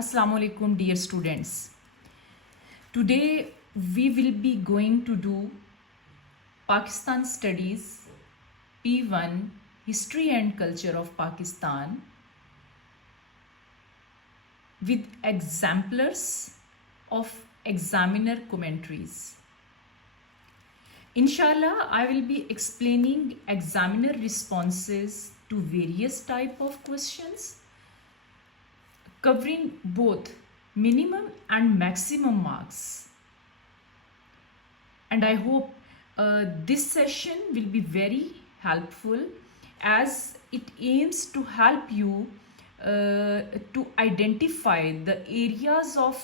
Assalamu alaikum, dear students. Today we will be going to do Pakistan Studies P1 History and Culture of Pakistan with exemplars of examiner commentaries. Inshallah, I will be explaining examiner responses to various type of questions covering both minimum and maximum marks. And I hope this session will be very helpful as it aims to help you to identify the areas of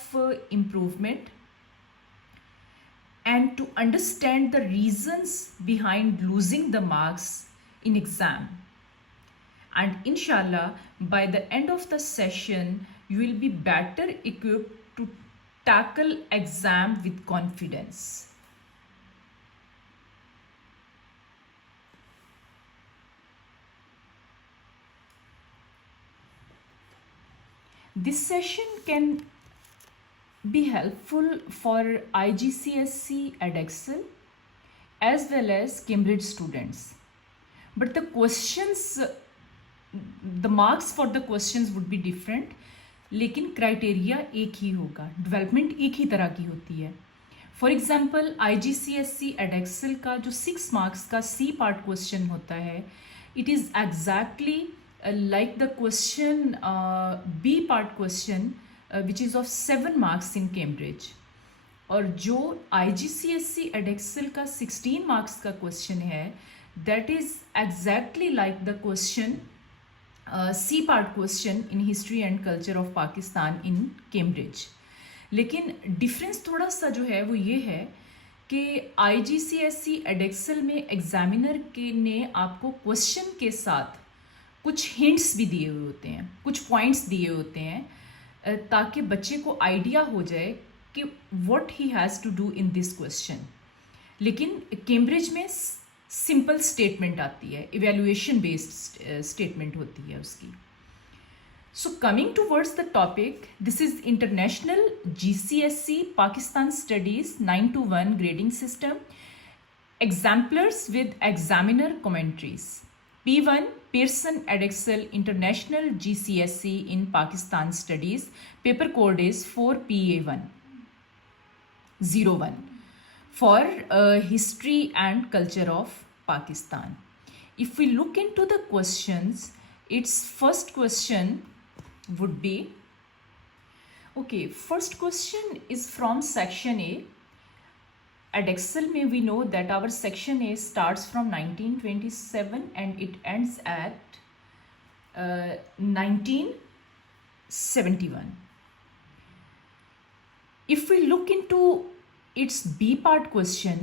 improvement and to understand the reasons behind losing the marks in exam. And inshallah, by the end of the session, you will be better equipped to tackle exam with confidence. This session can be helpful for IGCSE Edexcel as well as Cambridge students. But the marks for the questions would be different, लेकिन क्राइटेरिया एक ही होगा, डेवलपमेंट एक ही तरह की होती है. For example IGCSE एडेक्सल का जो 6 मार्क्स का C पार्ट क्वेश्चन होता है, it is exactly like the question B part question which is of 7 marks in Cambridge. और जो IGCSE Edexcel का 16 marks का question है, that is exactly like the question C part question in History and Culture of Pakistan in Cambridge. लेकिन डिफरेंस थोड़ा सा जो है वो ये है कि IGCSE Edexcel में एग्जामिनर के ने आपको क्वेश्चन के साथ कुछ हिंट्स भी दिए हुए होते हैं, कुछ पॉइंट्स दिए होते हैं ताकि बच्चे को आइडिया हो जाए कि what he has to do in this question. लेकिन कैम्ब्रिज में सिंपल स्टेटमेंट आती है, इवैल्यूएशन बेस्ड स्टेटमेंट होती है उसकी. So coming towards the topic, this is international GCSE Pakistan studies 9-1 grading system, exemplars with examiner commentaries. P1 Pearson Edexcel International GCSE in Pakistan Studies. Paper code is 4PA101 for History and Culture of Pakistan. If we look into the questions, its first question would be, okay, first question is from section A. Edexcel में we know that our section A starts from 1927 and it ends at 1971. If we look into its B part question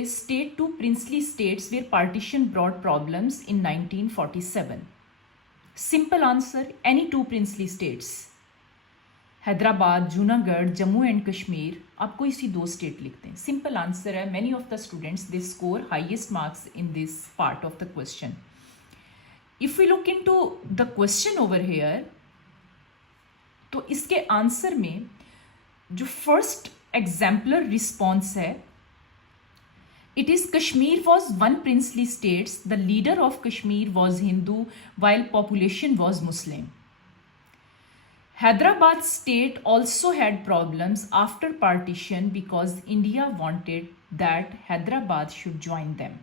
is state 2 princely states where partition brought problems in 1947. Simple answer, any 2 princely states. Hyderabad, Junagadh, Jammu and Kashmir, आप कोई सी 2 state लिखते हैं. Simple answer है. Many of the students they score highest marks in this part of the question. If we look into the question over here, तो इसके answer में जो फर्स्ट एग्जाम्पलर रिस्पॉन्स है, it is Kashmir was 1 princely states, the leader of Kashmir was Hindu while population was Muslim. Hyderabad state also had problems after partition because India wanted that Hyderabad should join them.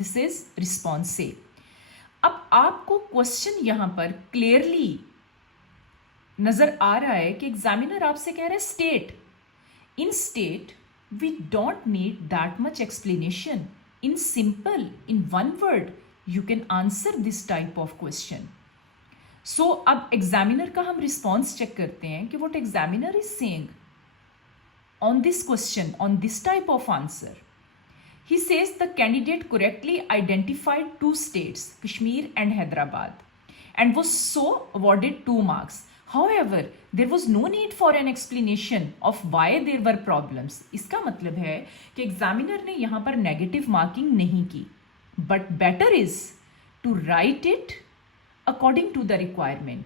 This is response A. अब आपको क्वेश्चन यहाँ पर क्लियरली नजर आ रहा है कि एग्जामिनर आपसे कह रहे हैं state. In state we don't need that much explanation. In simple, in 1 word you can answer this type of question. So अब एग्जामिनर का हम रिस्पॉन्स चेक करते हैं कि what examiner is saying on this question, on this type of answer. He says the candidate correctly identified 2 states, Kashmir and Hyderabad, and was so awarded 2 marks. However, there was no need for an explanation of why there were problems. इसका मतलब है कि एग्जामिनर ने यहाँ पर negative marking नहीं की, but better is to write it according to the requirement.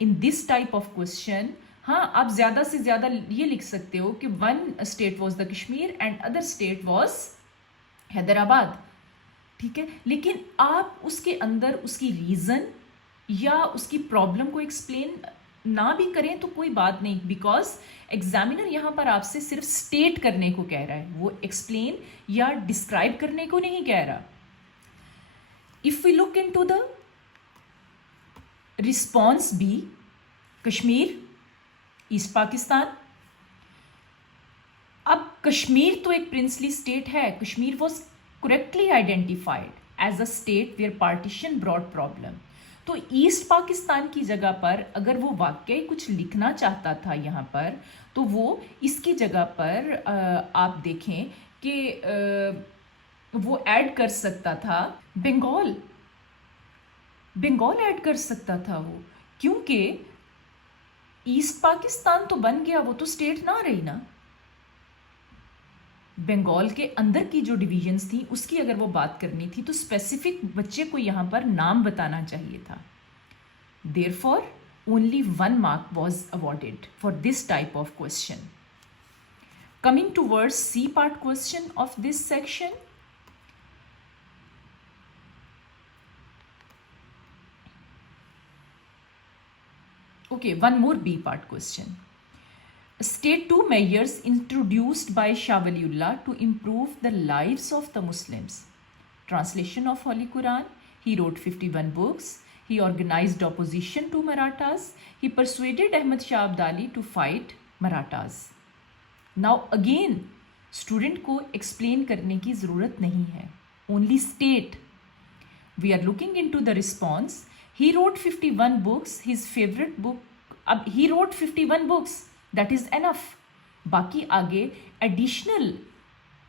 In this type of question, हाँ आप ज़्यादा से ज़्यादा ये लिख सकते हो कि one state was the Kashmir and other state was Hyderabad, ठीक है। लेकिन आप उसके अंदर उसकी रीज़न या उसकी प्रॉब्लम को एक्सप्लेन ना भी करें तो कोई बात नहीं, बिकॉज एग्जामिनर यहाँ पर आपसे सिर्फ स्टेट करने को कह रहा है, वो एक्सप्लेन या डिस्क्राइब करने को नहीं कह रहा। If we look into the response B, Kashmir, East Pakistan. अब कश्मीर तो एक प्रिंसली स्टेट है, Kashmir was correctly identified as a state where partition broad problem. तो ईस्ट पाकिस्तान की जगह पर अगर वो वाकई कुछ लिखना चाहता था यहाँ पर, तो वो इसकी जगह पर आप देखें कि वो ऐड कर सकता था बंगाल, बंगाल ऐड कर सकता था वो, क्योंकि ईस्ट पाकिस्तान तो बन गया, वो तो स्टेट ना रही ना। बंगाल के अंदर की जो डिवीजन्स थी उसकी अगर वो बात करनी थी तो स्पेसिफिक बच्चे को यहाँ पर नाम बताना चाहिए था। Therefore only 1 mark was awarded for this type of question. Coming towards C part question of this section. Okay, one more B part question. State 2 measures introduced by Shah Waliullah to improve the lives of the Muslims. Translation of Holy Quran. He wrote 51 books. He organized opposition to Marathas. He persuaded Ahmad Shah Abdali to fight Marathas. Now again, student को explain करने की ज़रूरत नहीं है. Only state. We are looking into the response. He wrote 51 books. His favorite book. अब he wrote 51 books. That is enough. बाकी आगे additional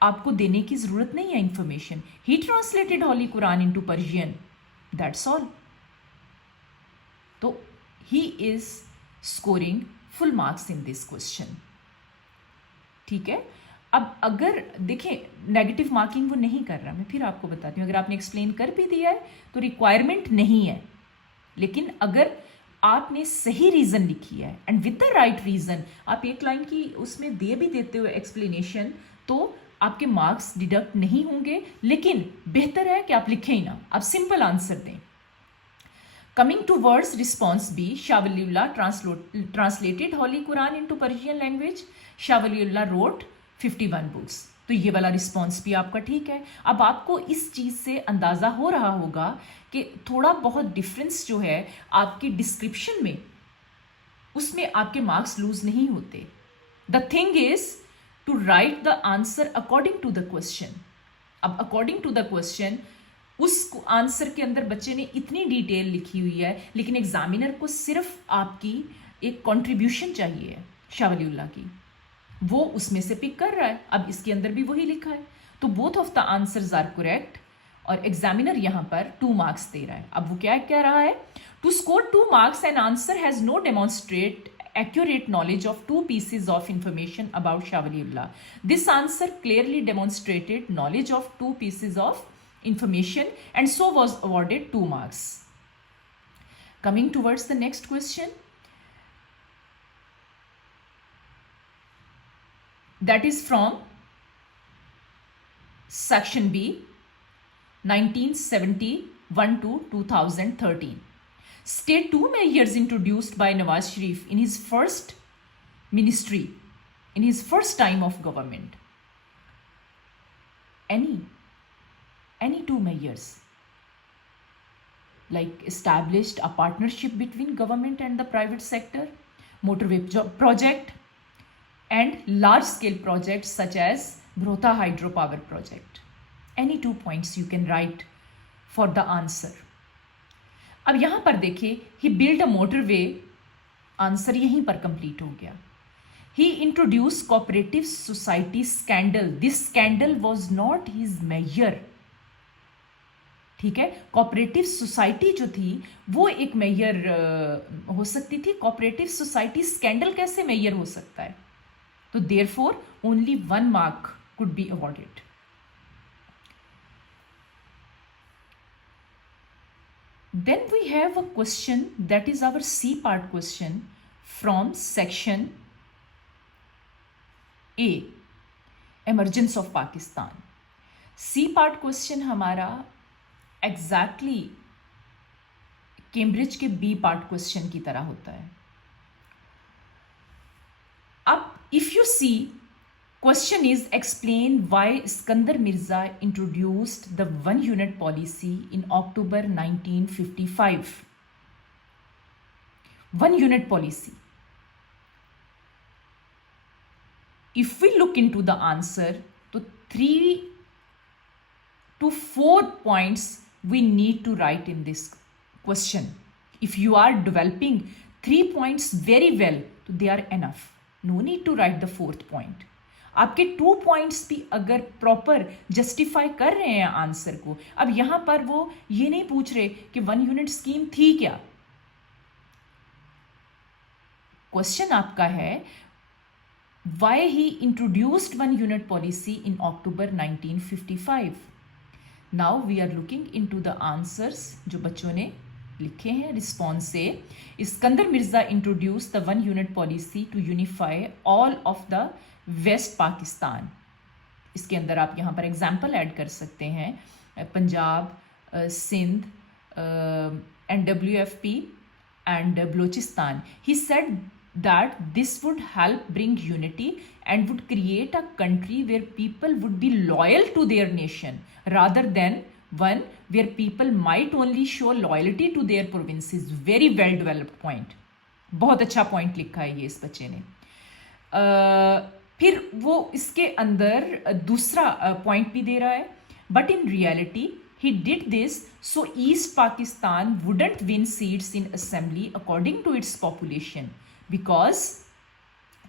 आपको देने की ज़रूरत नहीं है information. He translated Holly Quran into Persian, that's all. तो he is scoring full marks in this question, ठीक है। अब अगर देखें नेगेटिव मार्किंग वो नहीं कर रहा, मैं फिर आपको बताती हूँ। अगर आपने एक्सप्लेन कर भी दिया है तो रिक्वायरमेंट नहीं है, लेकिन अगर आपने सही रीज़न लिखी है and with the right reason, आप एक लाइन की उसमें दे भी देते हो एक्सप्लेनेशन, तो आपके मार्क्स डिडक्ट नहीं होंगे। लेकिन बेहतर है कि आप लिखें ही ना, आप सिंपल आंसर दें। Coming towards response B, Shah Waliullah translated हॉली Quran into Persian language. Shah Waliullah wrote 51 books. तो ये वाला रिस्पॉन्स भी आपका ठीक है। अब आपको इस चीज़ से अंदाज़ा हो रहा होगा कि थोड़ा बहुत डिफरेंस जो है आपकी डिस्क्रिप्शन में, उसमें आपके मार्क्स लूज नहीं होते। The thing is to write the answer according to the question. अब अकॉर्डिंग टू द क्वेश्चन उस आंसर के अंदर बच्चे ने इतनी डिटेल लिखी हुई है, लेकिन एग्जामिनर को सिर्फ आपकी एक कंट्रीब्यूशन चाहिए शाह वलीउल्लाह की, वो उसमें से पिक कर रहा है। अब इसके अंदर भी वही लिखा है, तो both of the answers are correct और एग्जामिनर यहाँ पर 2 मार्क्स दे रहा है। अब वो क्या कह रहा है, to score 2 marks an answer has no demonstrate accurate knowledge of 2 pieces of information about Shah Waliullah. This answer clearly demonstrated knowledge of 2 pieces of information and so was awarded 2 marks. Coming towards the next question, that is from section B, 1971 to 2013. State 2 measures introduced by Nawaz Sharif in his first ministry, in his first time of government. Any 2 measures, like established a partnership between government and the private sector, motorway project, and large-scale projects such as Bhrota hydropower project. Any 2 points you can write for the answer. अब यहाँ पर देखिए, he build a motorway, answer यहीं पर complete हो गया। He introduce cooperative society scandal, this scandal was not his major, ठीक है। कोऑपरेटिव सोसाइटी जो थी वो एक मेजर हो सकती थी, कोऑपरेटिव सोसाइटी स्कैंडल कैसे मेजर हो सकता है? तो therefore only 1 mark could be awarded. Then we have a question that is our C part question from section A, emergence of Pakistan. C part question हमारा exactly कैम्ब्रिज के B part question की तरह होता है. अब if you see, question is explain why Iskandar Mirza introduced the one unit policy in October 1955. One unit policy. If we look into the answer, तो 3 to 4 points we need to write in this question. If you are developing 3 points very well, तो they are enough. No need to write the 4th point. आपके 2 पॉइंट्स भी अगर proper justify कर रहे हैं आंसर को, अब यहां पर वो ये नहीं पूछ रहे कि 1 यूनिट स्कीम थी क्या. क्वेश्चन आपका है why he introduced 1 unit policy in October 1955. Now we are looking into the answers जो बच्चों ने लिखे हैं. रिस्पॉन्स से Iskander Mirza introduce the 1 unit policy to unify all of the west Pakistan. इसके अंदर आप यहाँ पर एग्जाम्पल ऐड कर सकते हैं, पंजाब, Sindh, NWFP and Balochistan. He said that this would help bring unity and would create a country where people would be loyal to their nation rather than one where people might only show loyalty to their provinces. Very well developed point. बहुत अच्छा पॉइंट लिखा है ये इस बच्चे ने. फिर वो इसके अंदर दूसरा पॉइंट भी दे रहा है, but in reality he did this so East Pakistan wouldn't win seats in assembly according to its population, because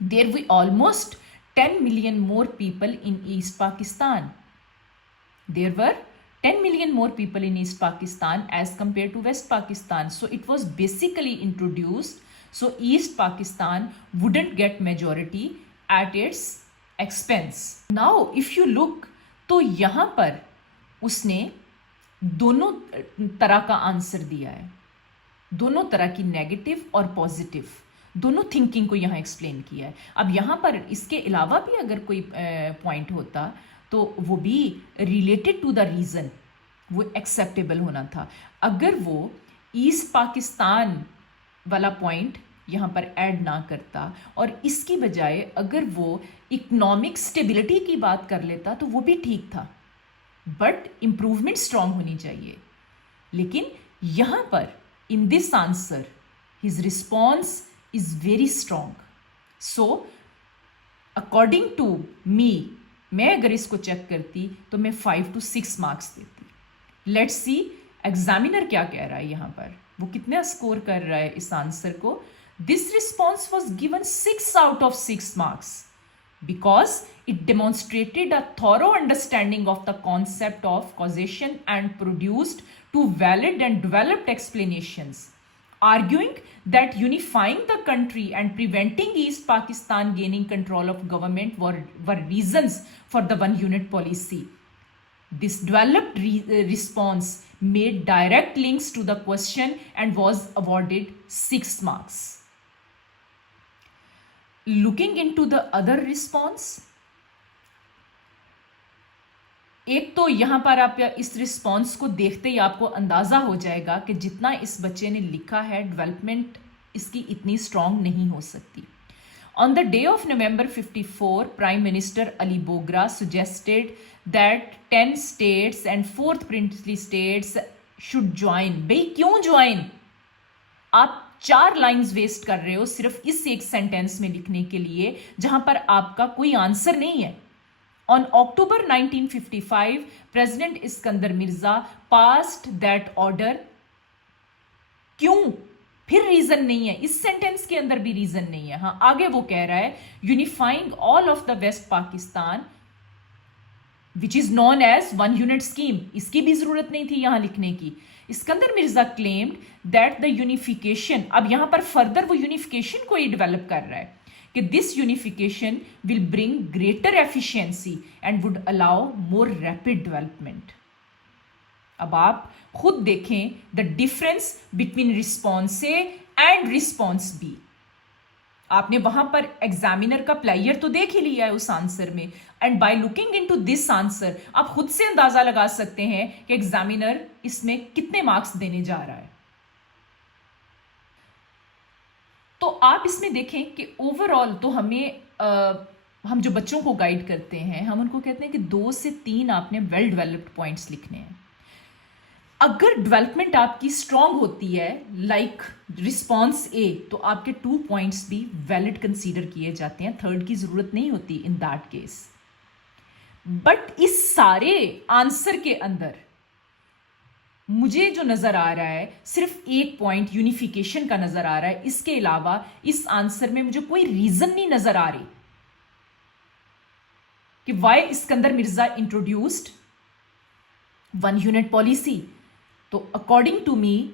there were almost 10 million more people in East Pakistan. There were 10 million more people in East Pakistan as compared to West Pakistan. So it was basically introduced so East Pakistan wouldn't get majority at its expense. Now if you look, तो यहाँ पर उसने दोनों तरह का आंसर दिया है, दोनों तरह की नेगेटिव और पॉजिटिव दोनों थिंकिंग को यहाँ एक्सप्लेन किया है. अब यहाँ पर इसके अलावा भी अगर कोई पॉइंट होता तो वो भी रिलेटेड टू द रीज़न वो एक्सेप्टेबल होना था. अगर वो ईस्ट पाकिस्तान वाला पॉइंट यहाँ पर ऐड ना करता और इसकी बजाय अगर वो इकोनॉमिक स्टेबिलिटी की बात कर लेता तो वो भी ठीक था, बट इम्प्रूवमेंट स्ट्रांग होनी चाहिए. लेकिन यहाँ पर in this answer his response is very strong. So according to me, मैं अगर इसको चेक करती तो मैं 5 to 6 मार्क्स देती. लेट्स सी एग्जामिनर क्या कह रहा है यहाँ पर, वो कितना स्कोर कर रहा है इस आंसर को. This response was given 6 out of 6 marks because it demonstrated a thorough understanding of the concept of causation and produced 2 valid and developed explanations, arguing that unifying the country and preventing East Pakistan gaining control of government were reasons for the one unit policy. This developed response made direct links to the question and was awarded 6 marks. Looking into the other response, एक तो यहाँ पर आप इस रिस्पॉन्स को देखते ही आपको अंदाज़ा हो जाएगा कि जितना इस बच्चे ने लिखा है डेवलपमेंट इसकी इतनी स्ट्रांग नहीं हो सकती. On the day of November 54, Prime Minister Ali Bogra suggested that 10 states and 4th princely states should join. भाई क्यों ज्वाइन? आप 4 लाइन्स वेस्ट कर रहे हो सिर्फ इस एक सेंटेंस में लिखने के लिए जहां पर आपका कोई आंसर नहीं है. On October 1955, President Iskandar Mirza passed that order. क्यों? फिर रीजन नहीं है, इस सेंटेंस के अंदर भी रीजन नहीं है. हाँ, आगे वो कह रहा है unifying all of the west Pakistan which is known as one unit scheme. इसकी भी जरूरत नहीं थी यहां लिखने की. Iskander Mirza claimed that the unification, अब यहां पर फर्दर वो यूनिफिकेशन को ही डेवलप कर रहा है कि this unification will bring greater efficiency and would allow more rapid development. अब आप खुद देखें the difference between response A and response B. आपने वहां पर एग्जामिनर का प्लेयर तो देख ही लिया है उस आंसर में, and bye looking into this answer आप खुद से अंदाजा लगा सकते हैं कि एग्जामिनर इसमें कितने मार्क्स देने जा रहा है। तो आप इसमें देखें कि ओवरऑल तो हम जो बच्चों को गाइड करते हैं हम उनको कहते हैं कि 2 से 3 आपने वेल डेवलप्ड पॉइंट्स लिखने हैं। अगर डेवलपमेंट आपकी स्ट्रांग होती है लाइक रिस्पॉन्स ए, तो आपके 2 पॉइंट्स भी वैलिड कंसीडर किए जाते हैं, थर्ड की जरूरत नहीं होती इन दैट केस। बट इस सारे आंसर के अंदर मुझे जो नजर आ रहा है सिर्फ एक पॉइंट यूनिफिकेशन का नजर आ रहा है। इसके अलावा इस आंसर में मुझे कोई रीजन नहीं नजर आ रही कि वाई इस्कंदर मिर्जा इंट्रोड्यूस्ड 1 यूनिट पॉलिसी। तो अकॉर्डिंग टू मी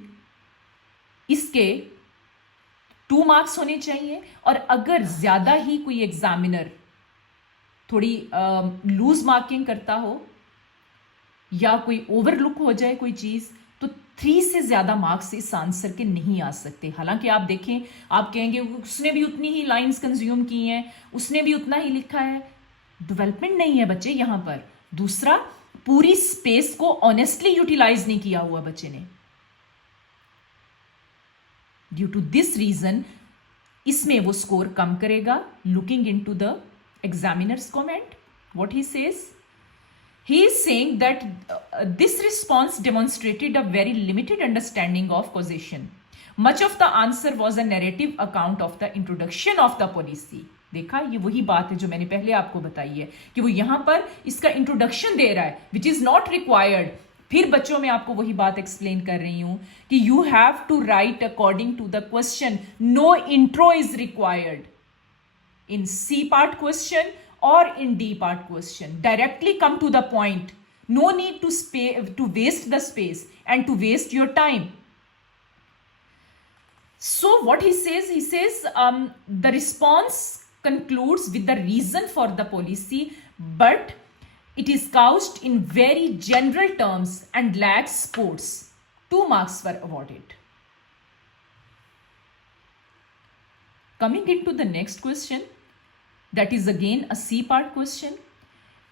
इसके 2 मार्क्स होने चाहिए, और अगर ज्यादा ही कोई एग्जामिनर थोड़ी लूज मार्किंग करता हो या कोई ओवरलुक हो जाए कोई चीज, तो 3 से ज्यादा मार्क्स इस आंसर के नहीं आ सकते। हालांकि आप देखें, आप कहेंगे उसने भी उतनी ही लाइंस कंज्यूम की हैं, उसने भी उतना ही लिखा है। डेवलपमेंट नहीं है बच्चे यहां पर। दूसरा, पूरी स्पेस को ऑनेस्टली यूटिलाइज नहीं किया हुआ बच्चे ने। ड्यू टू दिस रीजन इसमें वो स्कोर कम करेगा। Looking into the examiners comment, what he says, he is saying that this response demonstrated a very limited understanding of causation. Much of the answer was a narrative account of the introduction of the policy. देखा, ये वही बात है जो मैंने पहले आपको बताई है कि वो यहां पर इसका इंट्रोडक्शन दे रहा है विच इज नॉट रिक्वायर्ड। फिर बच्चों में आपको वही बात एक्सप्लेन कर रही हूं कि you have to write according to the question, no intro is required in C part question or in D part question. Directly come to the point. No need to waste the space and to waste your time. So what he says the response concludes with the reason for the policy, but it is couched in very general terms and lacks sports. 2 marks were awarded. Coming into the next question, that is again a C part question.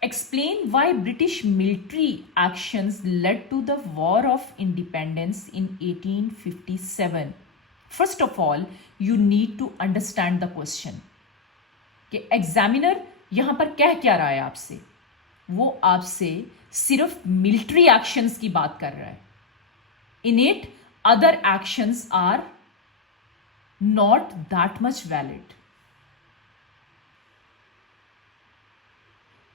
Explain why British military actions led to the War of Independence in 1857. First of all, you need to understand the question. कि एग्जामिनर यहां पर कह क्या रहा है आपसे? वो आपसे सिर्फ मिलिट्री एक्शंस की बात कर रहा है। In it other actions are not that much valid.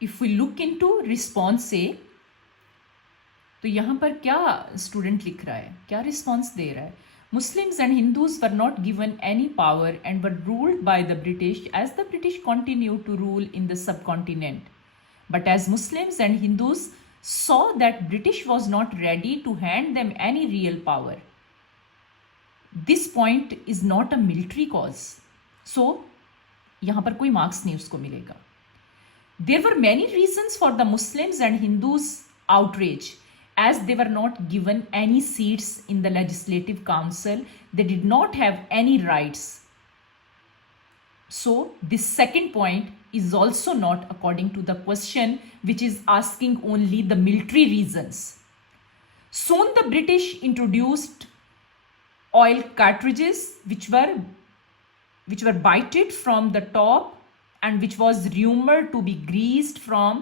If we look into response A, तो यहां पर क्या स्टूडेंट लिख रहा है, क्या रिस्पॉन्स दे रहा है? Muslims and Hindus were not given any power and were ruled by the British as the British continued to rule in the subcontinent. But as Muslims and Hindus saw that British was not ready to hand them any real power, this point is not a military cause. So यहाँ पर कोई मार्क्स नहीं उसको मिलेगा। There were many reasons for the Muslims and Hindus outrage. As they were not given any seats in the legislative council, they did not have any rights. So this second point is also not according to the question, which is asking only the military reasons. Soon the British introduced oil cartridges which were bited from the top and which was rumored to be greased from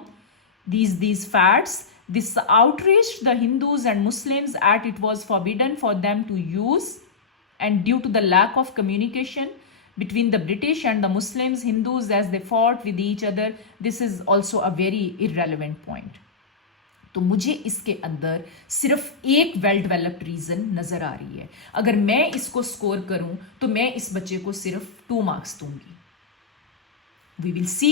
these fats. This outraged the Hindus and Muslims as it was forbidden for them to use, and due to the lack of communication between the British and the Muslims, Hindus as they fought with each other, this is also a very irrelevant point. तो मुझे इसके अंदर सिर्फ एक well developed reason नजर आ रही है। अगर मैं इसको स्कोर करूं तो मैं इस बच्चे को सिर्फ 2 मार्क्स दूंगी। वी विल सी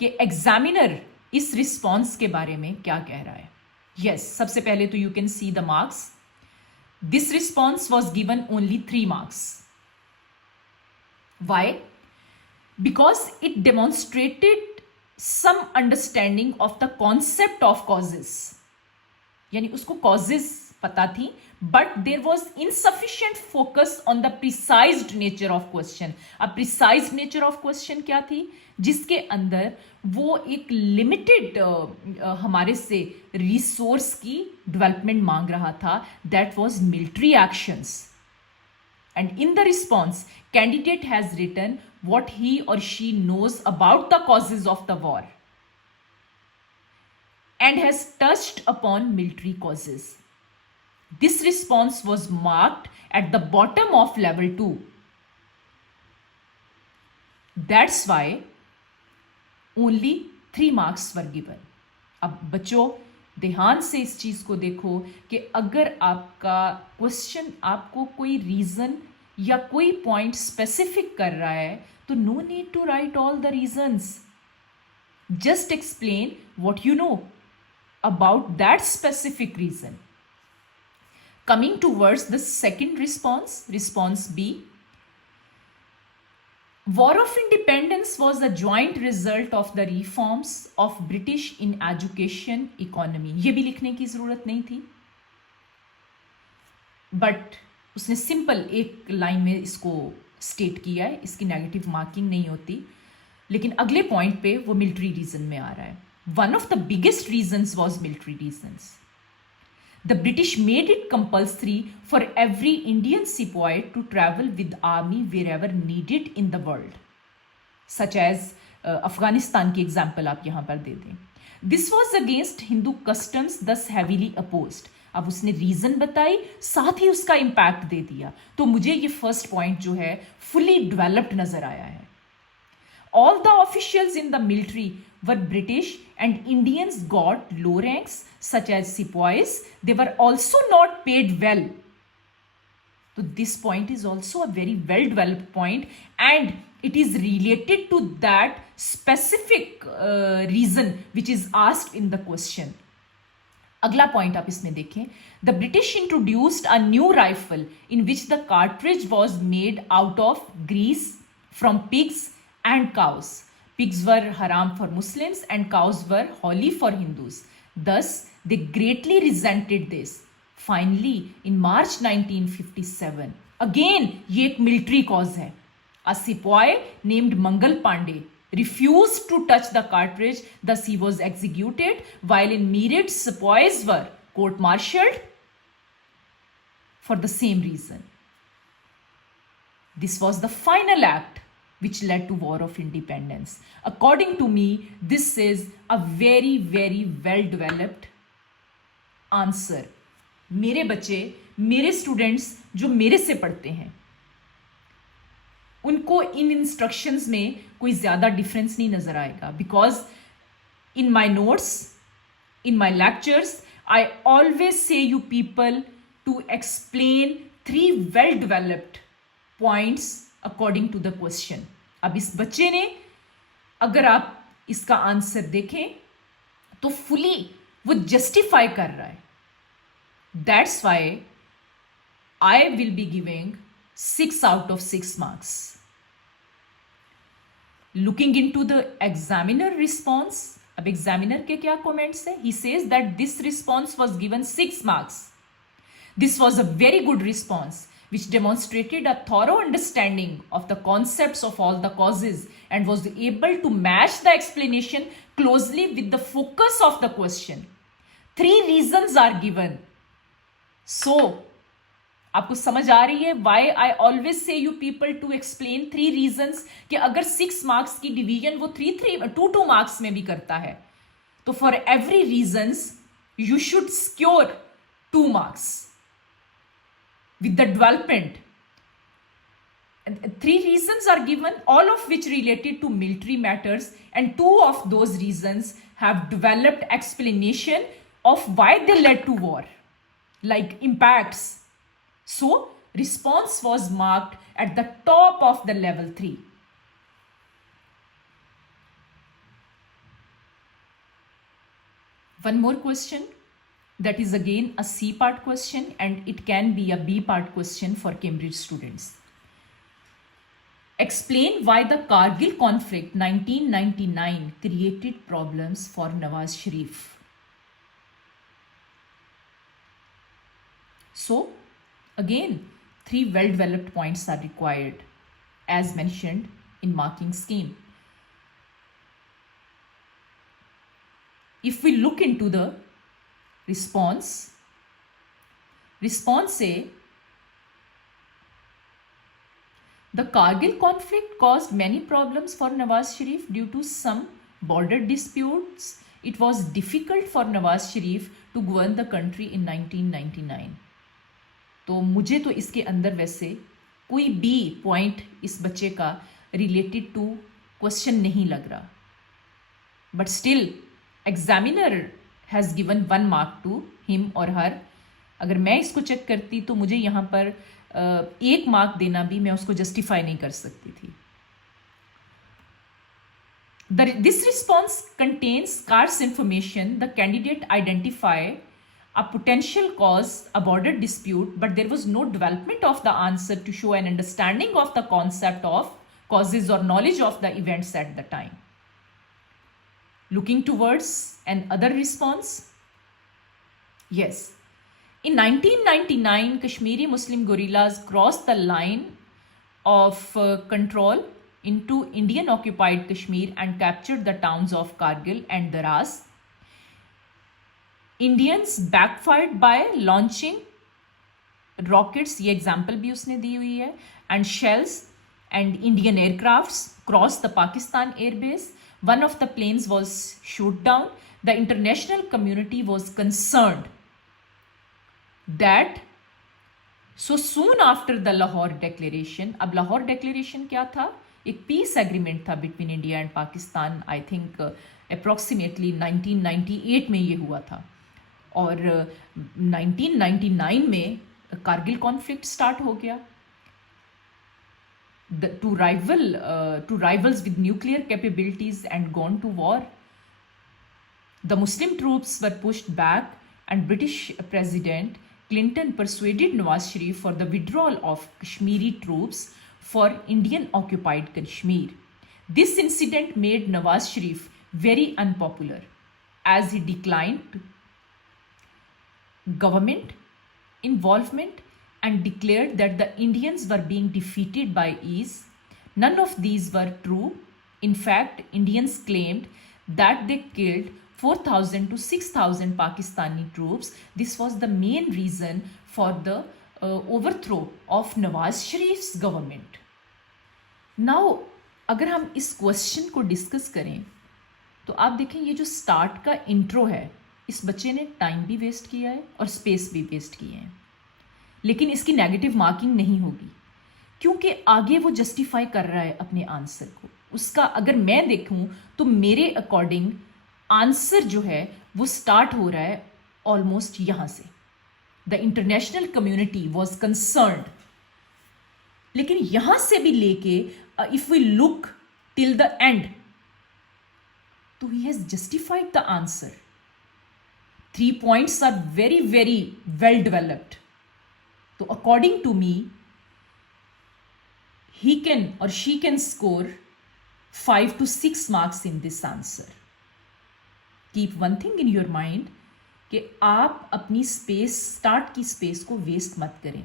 कि एग्जामिनर इस रिस्पॉन्स के बारे में क्या कह रहा है। यस, सबसे पहले तो you can see the marks. This response was given only 3 marks. Why? Because it demonstrated some understanding of the concept of causes. यानी उसको कॉजेज पता थी, but there was insufficient focus on the precised nature of question. अब precise nature of question क्या थी? जिसके अंदर वो एक लिमिटेड हमारे से रिसोर्स की डेवलपमेंट मांग रहा था, that was military actions. And in the response, candidate has written what he or she knows about the causes of the war and has touched upon military causes. This response was marked at the bottom of level 2. That's why only 3 marks were given. अब बच्चों ध्यान से इस चीज को देखो कि अगर आपका क्वेश्चन आपको कोई रीजन या कोई पॉइंट स्पेसिफिक कर रहा है तो no need to write all the reasons. Just explain what you know about that specific reason. Coming towards the second response, response B. War of Independence was a joint result of the reforms of British in education economy. ये भी लिखने की जरूरत नहीं थी, बट उसने सिंपल एक लाइन में इसको स्टेट किया है, इसकी नेगेटिव मार्किंग नहीं होती. लेकिन अगले पॉइंट पे वो मिलिट्री रीजन में आ रहा है. One of the biggest reasons was military reasons. The British made it compulsory for every Indian sepoy to travel with army wherever needed in the world, such as Afghanistan की example आप यहाँ पर दे दें. This was against Hindu customs, thus heavily opposed. अब उसने रीजन बताई, साथ ही उसका इम्पैक्ट दे दिया. तो मुझे ये फर्स्ट पॉइंट जो है फुली डेवलप्ड नजर आया है. All the officials in the military were British and Indians got low ranks such as sepoys. They were also not paid well. So this point is also a very well developed point and it is related to that specific reason which is asked in the question. अगला पॉइंट आप इसमें देखें. The British introduced a new rifle in which the cartridge was made out of grease from pigs and cows. Pigs were haram for Muslims and cows were holy for Hindus. Thus, they greatly resented this. Finally, in March 1957, again, ये एक military cause है. A sepoy named Mangal Pandey refused to touch the cartridge, thus he was executed, while in Meerut, sepoys were court-martialed for the same reason. This was the final act which led to War of Independence. According to me, this is a very, very well developed answer. मेरे बच्चे, मेरे स्टूडेंट्स जो मेरे से पढ़ते हैं, उनको इन इंस्ट्रक्शंस में कोई ज़्यादा डिफरेंस नहीं नज़र आएगा. Because in my notes, in my lectures, I always say you people to explain 3 well developed points according to the question. अब इस बच्चे ने, अगर आप इसका आंसर देखें तो फुली वो जस्टिफाई कर रहा है. That's why I will be giving 6 out of 6 marks. Looking into the examiner response, अब एग्जामिनर के क्या कमेंट्स है? He says that this response was given 6 marks. This was a very good response which demonstrated a thorough understanding of the concepts of all the causes and was able to match the explanation closely with the focus of the question. 3 reasons are given. So, आपको समझ आ रही है why I always say you people to explain 3 reasons कि अगर 6 marks की डिवीजन वो 2 marks में भी करता है तो for every reasons you should secure 2 marks. With the development, 3 reasons are given, all of which related to military matters, and 2 of those reasons have developed explanation of why they led to war, like impacts. So, response was marked at the top of the level 3. One more question. That is again a C part question and it can be a B part question for Cambridge students. Explain why the Kargil conflict 1999 created problems for Nawaz Sharif. So again, 3 well developed points are required as mentioned in marking scheme. If we look into the response A, the Kargil conflict caused many problems for Nawaz Sharif due to some border disputes. It was difficult for Nawaz Sharif to govern the country in 1999. तो मुझे तो इसके अंदर वैसे कोई भी पॉइंट इस बच्चे का रिलेटेड टू क्वेश्चन नहीं लग रहा, but still examiner has given 1 mark to him और हर. अगर मैं इसको चेक करती तो मुझे यहाँ पर 1 मार्क देना भी मैं उसको जस्टिफाई नहीं कर सकती थी. This response contains scarce information. The candidate identified a potential cause, a border dispute, but there was no development of the answer to show an understanding of the concept of causes or knowledge of the events at the time. Looking towards another response. Yes. In 1999, Kashmiri Muslim guerrillas crossed the line of control into Indian occupied Kashmir and captured the towns of Kargil and Daras. Indians backfired by launching rockets, ये example भी उसने दी हुई है, and shells, and Indian aircrafts crossed the Pakistan airbase. One of the planes was shot down. The international community was concerned that so soon after the Lahore Declaration, अब Lahore Declaration क्या था? एक piece agreement था between India and Pakistan. I think approximately 1998 में ये हुआ था, और 1999 में कारगिल कॉन्फ्लिक्ट स्टार्ट हो गया. Two rivals with nuclear capabilities and gone to war. The Muslim troops were pushed back and British president Clinton persuaded Nawaz Sharif for the withdrawal of Kashmiri troops for Indian occupied Kashmir. This incident made Nawaz Sharif very unpopular as he declined government involvement and declared that the Indians were being defeated by ease. None of these were true. In fact, Indians claimed that they killed 4,000 to 6,000 Pakistani troops. This was the main reason for the overthrow of Nawaz Sharif's government. Now, अगर हम इस क्वेश्चन को डिस्कस करें तो आप देखें, ये जो स्टार्ट का इंट्रो है, इस बच्चे ने टाइम भी वेस्ट किया है और स्पेस भी वेस्ट किए हैं, लेकिन इसकी नेगेटिव मार्किंग नहीं होगी क्योंकि आगे वो जस्टिफाई कर रहा है अपने आंसर को. उसका अगर मैं देखूं तो मेरे अकॉर्डिंग आंसर जो है वो स्टार्ट हो रहा है ऑलमोस्ट यहाँ से. The international community was concerned, लेकिन यहाँ से भी लेके if we look till the end तो he has justified the answer. 3 points are very very well developed. तो according to me he can or she can score 5 to 6 marks in this answer. Keep one thing in your mind कि आप अपनी space, start की स्पेस को वेस्ट मत करें.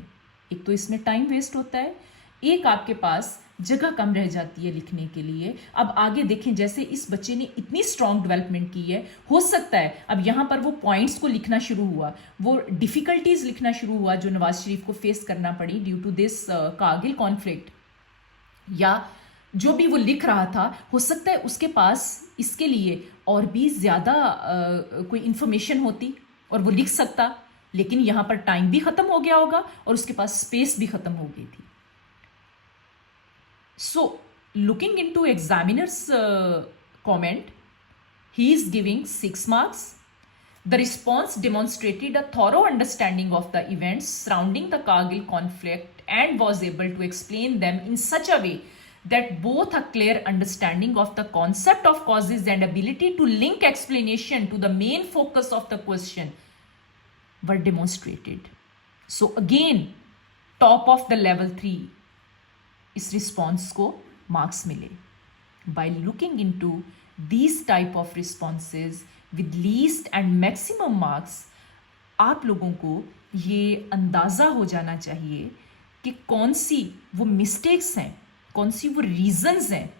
एक तो इसमें टाइम वेस्ट होता है, एक आपके पास जगह कम रह जाती है लिखने के लिए. अब आगे देखें, जैसे इस बच्चे ने इतनी स्ट्रॉन्ग डेवलपमेंट की है, हो सकता है अब यहाँ पर वो पॉइंट्स को लिखना शुरू हुआ, वो डिफ़िकल्टीज लिखना शुरू हुआ जो नवाज शरीफ को फेस करना पड़ी due to this Kargil conflict, या जो भी वो लिख रहा था, हो सकता है उसके पास इसके लिए और भी ज़्यादा कोई इन्फॉर्मेशन होती और वो लिख सकता, लेकिन यहाँ पर टाइम भी ख़त्म हो गया होगा और उसके पास स्पेस भी ख़त्म हो गई थी. So looking into examiners comment, he is giving 6 marks. The response demonstrated a thorough understanding of the events surrounding the Kargil conflict and was able to explain them in such a way that both a clear understanding of the concept of causes and ability to link explanation to the main focus of the question were demonstrated. So again, top of the level 3 इस response को marks मिले. By looking into these type of responses with least and maximum marks, आप लोगों को ये अंदाज़ा हो जाना चाहिए कि कौन सी वो मिस्टेक्स हैं, कौन सी वो रीजंस हैं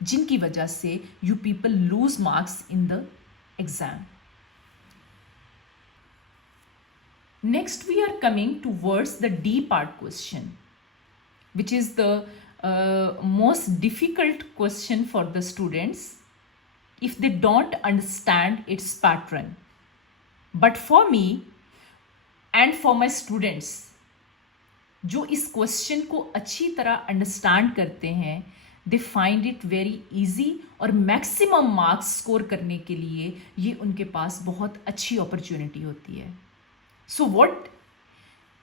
जिनकी वजह से you people lose marks in the exam. Next, we are coming towards the D part question, which is the most difficult question for the students if they don't understand its pattern. But for me and for my students, जो इस क्वेश्चन को अच्छी तरह अंडरस्टैंड करते हैं, they find it very easy और maximum marks score करने के लिए ये उनके पास बहुत अच्छी अपॉर्चुनिटी होती है. So what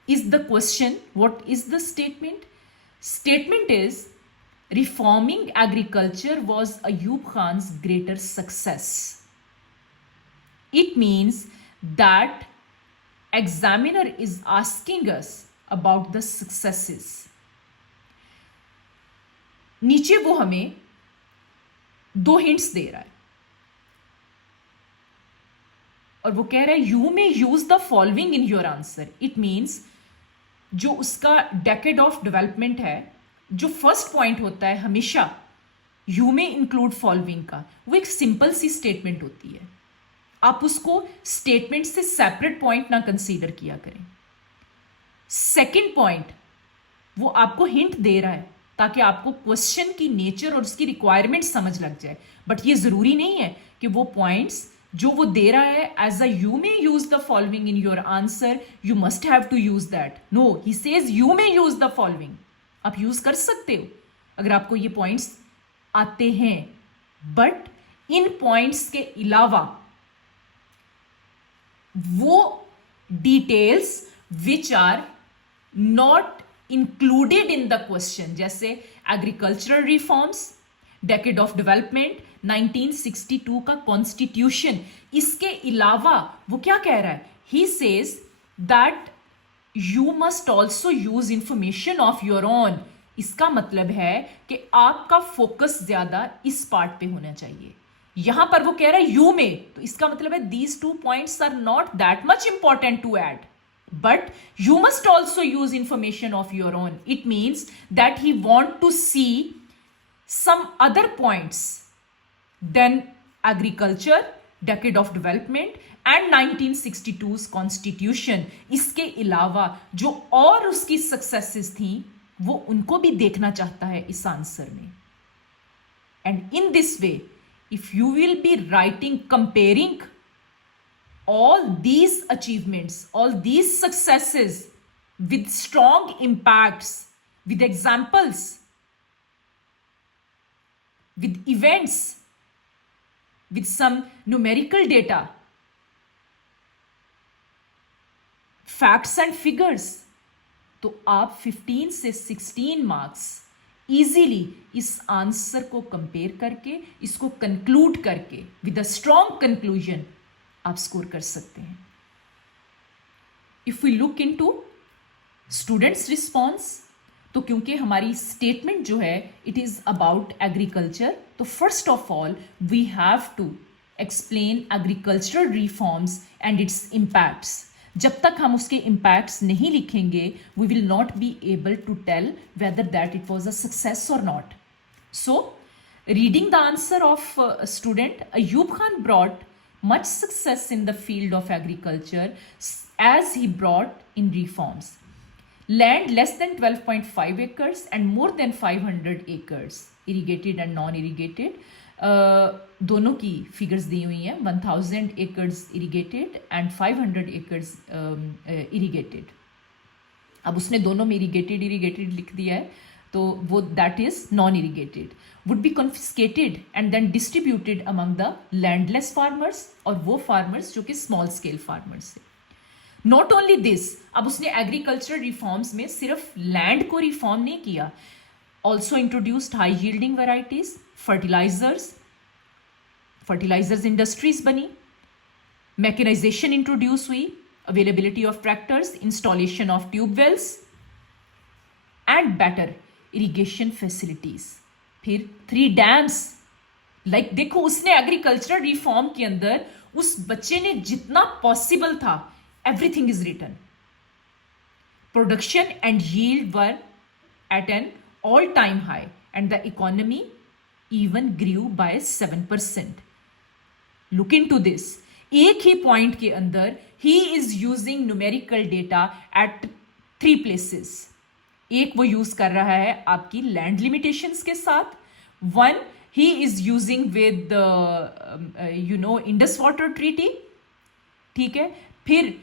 is the question? What is the statement? Statement is, reforming agriculture was Ayub Khan's greater success. It means that examiner is asking us about the successes. नीचे वो हमें 2 hints दे रहा है और वो कह रहा है you may use the following in your answer. It means जो उसका डेकेड ऑफ डेवलपमेंट है, जो फर्स्ट पॉइंट होता है हमेशा यू मे इंक्लूड फॉलोइंग का, वो एक सिंपल सी स्टेटमेंट होती है. आप उसको स्टेटमेंट से सेपरेट पॉइंट ना कंसीडर किया करें. सेकेंड पॉइंट वो आपको हिंट दे रहा है ताकि आपको क्वेश्चन की नेचर और उसकी रिक्वायरमेंट समझ लग जाए. बट ये जरूरी नहीं है कि वो पॉइंट्स जो वो दे रहा है as a you may use the following in your answer, you must have to use that. No, he says you may use the following. आप यूज कर सकते हो अगर आपको ये पॉइंट्स आते हैं, बट इन पॉइंट्स के अलावा वो details which are not included in the question, जैसे agricultural reforms, decade of development, 1962 का कॉन्स्टिट्यूशन. इसके अलावा वो क्या कह रहा है? He says that you must also use information of your own. इसका मतलब है कि आपका फोकस ज्यादा इस पार्ट पे होना चाहिए. यहां पर वो कह रहा है यू में, तो इसका मतलब है these 2 points are not that much important to add, but you must also use information of your own. It means that he want to see some other points than agriculture, decade of development and 1962's constitution. इसके अलावा जो और उसकी सक्सेसेस थी वो उनको भी देखना चाहता है इस आंसर में. And in this way, if you will be writing, comparing all these achievements, all these successes with strong impacts, with examples, with events, with some numerical data, facts and figures, तो आप 15 से 16 मार्क्स इजीली इस answer को compare करके, इसको conclude करके with a strong conclusion आप score कर सकते हैं. If we look into students response, तो क्योंकि हमारी स्टेटमेंट जो है इट इज अबाउट एग्रीकल्चर, तो first of all we have to explain agricultural reforms and its impacts. जब तक हम उसके इम्पैक्ट्स नहीं लिखेंगे we will not be able to tell whether that it was a success और not. So reading the answer of student, Ayub Khan brought much success in the field of agriculture as he brought in reforms. Land less than 12.5 acres and more than 500 acres, irrigated and non-irrigated, दोनों की फिगर्स दी हुई हैं. 1000 acres irrigated and 500 acres irrigated. अब उसने दोनों में irrigated लिख दिया है, तो वो that is non irrigated would be confiscated and then distributed among the landless farmers, और वो फार्मर्स जो कि स्मॉल स्केल फार्मर्स है. नॉट ओनली दिस, अब उसने एग्रीकल्चरल रिफॉर्म्स में सिर्फ लैंड को रिफॉर्म नहीं किया, also introduced high yielding varieties, fertilisers industries बनी, मैकेनाइजेशन इंट्रोड्यूस हुई, availability of tractors, installation of tubewells and better irrigation facilities. फिर 3 डैम्स. लाइक देखो उसने एग्रीकल्चरल रिफॉर्म के अंदर उस बच्चे ने जितना पॉसिबल था Everything is written. Production and yield were at an all-time high, and the economy even grew by 7%. Look into this. एक ही पॉइंट के अंदर he is using numerical data at 3 places. एक वो यूज कर रहा है आपकी लैंड लिमिटेशंस के साथ. One he is using with Indus water treaty. ठीक है. फिर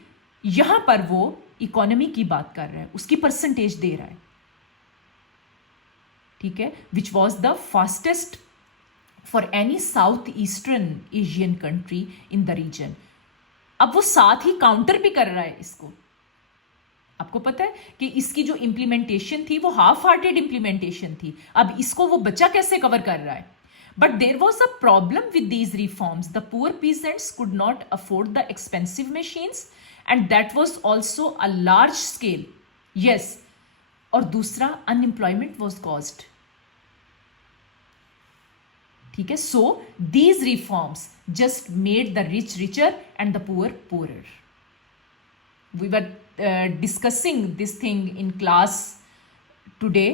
यहां पर वो इकोनॉमी की बात कर रहा है, उसकी परसेंटेज दे रहा है. ठीक है. Which was the fastest for any south eastern Asian country in the region. अब वो साथ ही काउंटर भी कर रहा है इसको. आपको पता है कि इसकी जो इंप्लीमेंटेशन थी वो हाफ हार्टेड इंप्लीमेंटेशन थी. अब इसको वो बच्चा कैसे कवर कर रहा है. But there was a problem with these reforms. The poor peasants could not afford the expensive machines and that was also a large scale. Yes. और दूसरा अनएम्प्लॉयमेंट वॉज कॉज्ड. ठीक है. So these reforms just made the rich richer and the poor poorer. We were discussing this thing in class today.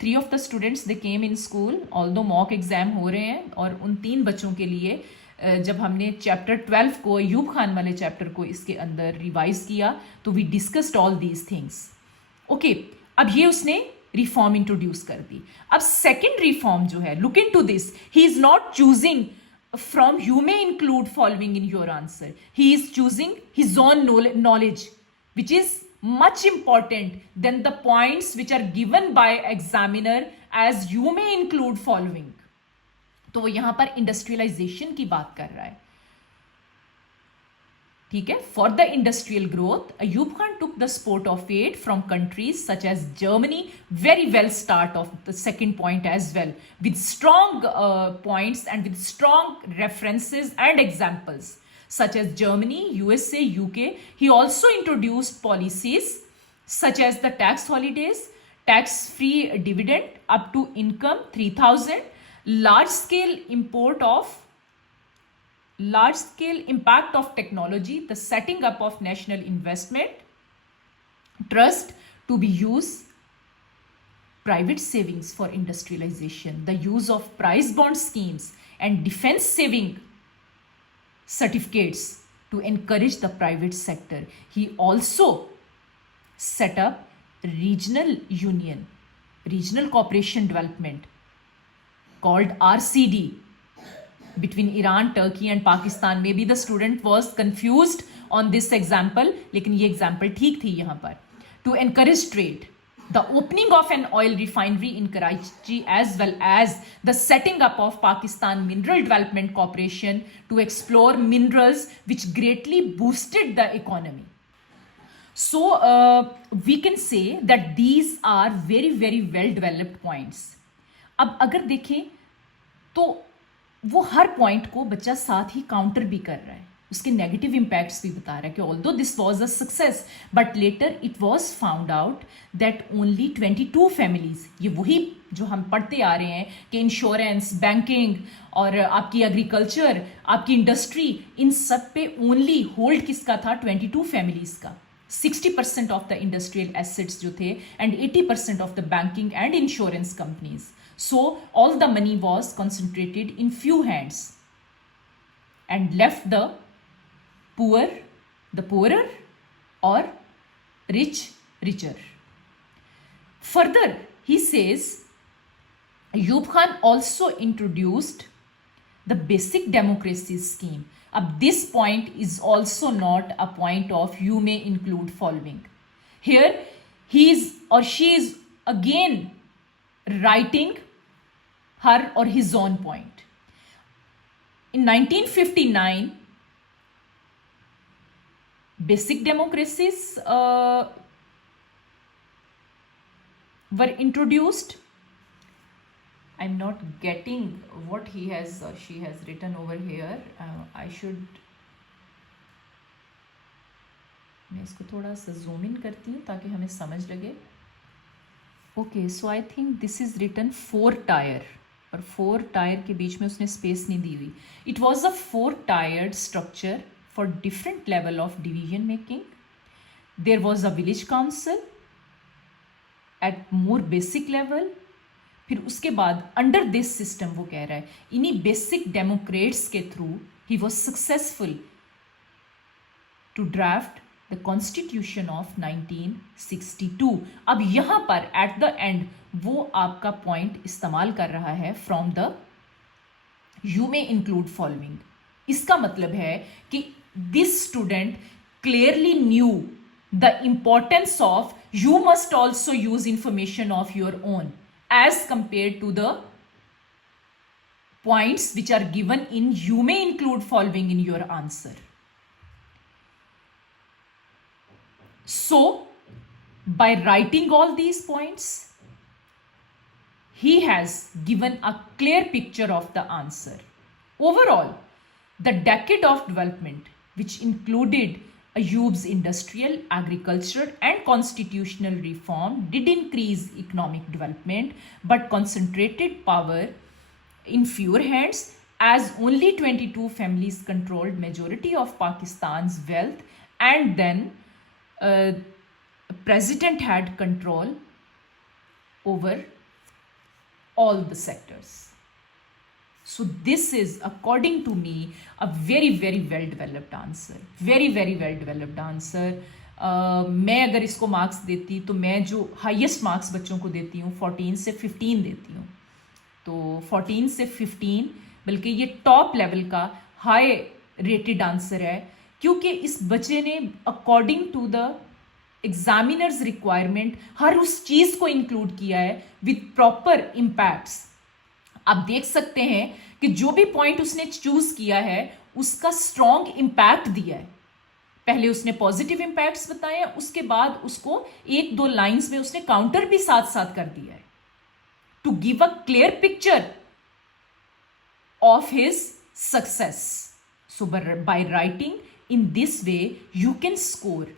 3 of the students they came in school, although mock exam हो रहे हैं. और उन 3 बच्चों के लिए जब हमने चैप्टर 12 को, अयूब खान वाले चैप्टर को इसके अंदर रिवाइज किया, तो we discussed all these things. Okay. अब ये उसने रिफॉर्म इंट्रोड्यूस कर दी. अब सेकेंड रिफॉर्म जो है, look into this. He is not choosing from you may include following in your answer. He is choosing his own knowledge, which is much important than the points which are given by examiner as you may include following. तो वो यहां पर इंडस्ट्रियलाइजेशन की बात कर रहा है. ठीक है. For the industrial growth, Ayub Khan took the support of aid from countries such as Germany. Very well start of the second point as well, with strong points and with strong references and examples such as Germany, USA, UK. He also introduced policies such as the tax holidays, tax-free dividend up to income 3,000, large-scale impact of technology, the setting up of national investment trust to be used, private savings for industrialization, the use of price bond schemes and defense saving certificates to encourage the private sector. He also set up regional union, regional cooperation development called RCD between Iran, Turkey and Pakistan. Maybe the student was confused on this example, लेकिन ये example ठीक थी यहाँ पर. To encourage trade, the opening of an oil refinery in Karachi as well as the setting up of Pakistan Mineral Development Corporation to explore minerals which greatly boosted the economy. So we can say that these are very very well developed points. अब अगर देखें तो वो हर पॉइंट को बच्चा साथ ही काउंटर भी कर रहा है, उसके नेगेटिव इम्पैक्ट्स भी बता रहा है कि although this was a success but later it was found out that only 22 फैमिलीज, ये वही जो हम पढ़ते आ रहे हैं कि इंश्योरेंस, बैंकिंग और आपकी एग्रीकल्चर, आपकी इंडस्ट्री, इन सब पे ओनली होल्ड किसका था? 22 फैमिलीज का. 60% ऑफ द इंडस्ट्रियल एसेट्स जो थे एंड 80% of the banking and insurance companies. So all the money was concentrated in few hands and left the poor the poorer or rich richer. Further, he says Ayub Khan also introduced the basic democracy scheme. This point is also not a point of you may include following. Here he is or she is again writing her or his own point. In 1959, basic democracies were introduced. I'm not getting what he has or she has written over here. I should, मैं इसको थोड़ा सा zoom in करती हूँ ताकि हमें समझ लगे. Okay, so I think this is written 4 tier, और 4 टायर के बीच में उसने स्पेस नहीं दी हुई. It was a 4 tired structure for different level of division making. There was a village council at more basic level. फिर उसके बाद अंडर दिस सिस्टम वो कह रहा है इन्हीं बेसिक डेमोक्रेट्स के through he was successful to draft the constitution of 1962. अब यहाँ पर एट द एंड वो आपका पॉइंट इस्तेमाल कर रहा है from the you may include following. इसका मतलब है कि this student clearly new the importance of you must also use information of your own as compared to the points which are given in you may include following in your answer. So by writing all these points he has given a clear picture of the answer. Overall, the decade of development which included Ayub's industrial, agriculture and constitutional reform did increase economic development but concentrated power in fewer hands as only 22 families controlled majority of Pakistan's wealth and then president had control over all the sectors. So this is according to me a very very well developed answer, very very well developed answer. मैं अगर इसको मार्क्स देती तो मैं जो highest marks बच्चों को देती हूँ 14 से 15 देती हूँ. तो 14 से 15 बल्कि ये टॉप लेवल का हाई रेटेड आंसर है क्योंकि इस बच्चे ने according to the examiner's requirement हर उस चीज़ को इंक्लूड किया है विद प्रॉपर इम्पैक्ट्स. आप देख सकते हैं कि जो भी पॉइंट उसने चूज किया है उसका स्ट्रॉन्ग इंपैक्ट दिया है. पहले उसने पॉजिटिव इंपैक्ट्स बताए हैं, उसके बाद उसको एक दो लाइंस में उसने काउंटर भी साथ साथ कर दिया है to give a clear picture of his success. So by writing in this way you can score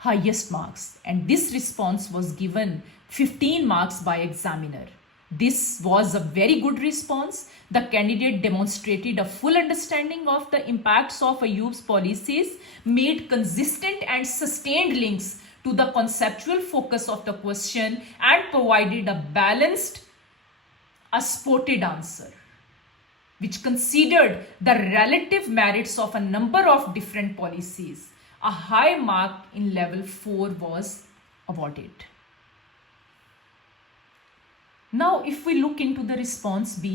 highest marks and this response was given 15 marks by examiner. This was a very good response. The candidate demonstrated a full understanding of the impacts of Ayub's policies, made consistent and sustained links to the conceptual focus of the question, and provided a balanced, a spotted answer, which considered the relative merits of a number of different policies. A high mark in level 4 was awarded. Now, if we look into the response B,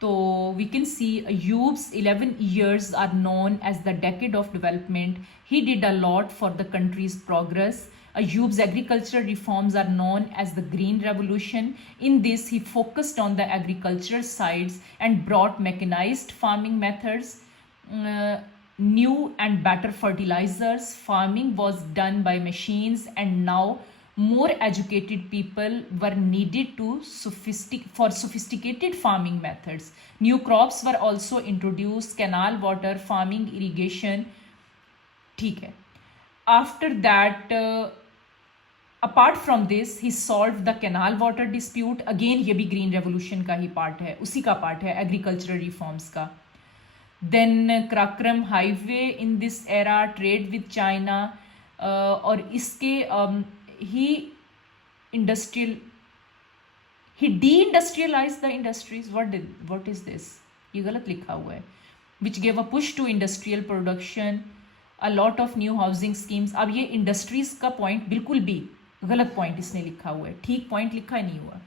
so we can see Ayub's 11 years are known as the decade of development. He did a lot for the country's progress. Ayub's agricultural reforms are known as the Green Revolution. In this, he focused on the agricultural sides and brought mechanized farming methods, new and better fertilizers. Farming was done by machines and now more educated people were needed to for sophisticated farming methods. New crops were also introduced, canal water, farming, irrigation. ठीक है. After that, apart from this, he solved the canal water dispute. Again, ये भी green revolution का ही part है, उसी का part है agricultural reforms का. Then Karakoram highway in this era, trade with China, और इसके he de-industrialized the industries. What is this? ये गलत लिखा हुआ है. Which gave a push to industrial production, a lot of new housing schemes. अब ये industries का point बिल्कुल भी गलत point इसने लिखा हुआ है, ठीक point लिखा नहीं हुआ.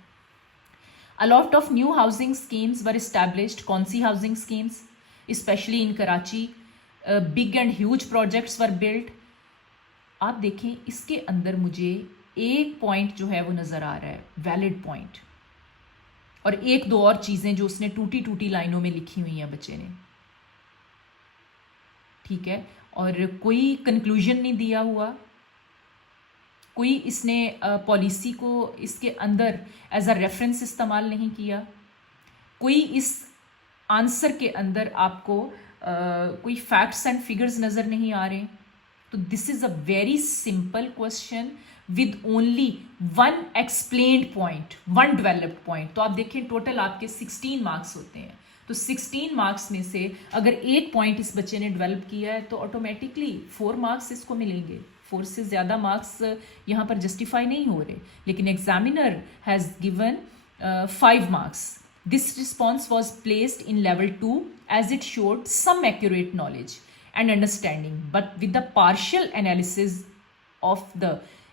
A lot of new housing schemes were established. कौन सी housing schemes? Especially in Karachi, big and huge projects were built. आप देखें इसके अंदर मुझे एक पॉइंट जो है वो नज़र आ रहा है, वैलिड पॉइंट, और एक दो और चीज़ें जो उसने टूटी टूटी लाइनों में लिखी हुई हैं बच्चे ने. ठीक है, और कोई कंक्लूजन नहीं दिया हुआ, कोई इसने पॉलिसी को इसके अंदर एज अ रेफरेंस इस्तेमाल नहीं किया, कोई इस आंसर के अंदर आपको कोई फैक्ट्स एंड फिगर्स नज़र नहीं आ रहे. तो this is a very simple question with only one explained point, one developed point. तो आप देखें टोटल आपके 16 मार्क्स होते हैं. तो 16 मार्क्स में से अगर एक पॉइंट इस बच्चे ने डेवलप किया है तो ऑटोमेटिकली 4 मार्क्स इसको मिलेंगे। 4 से ज़्यादा मार्क्स यहाँ पर जस्टिफाई नहीं हो रहे, लेकिन examiner has given 5 marks. This response was placed in level 2 as it showed some accurate knowledge and understanding, but with the partial analysis of the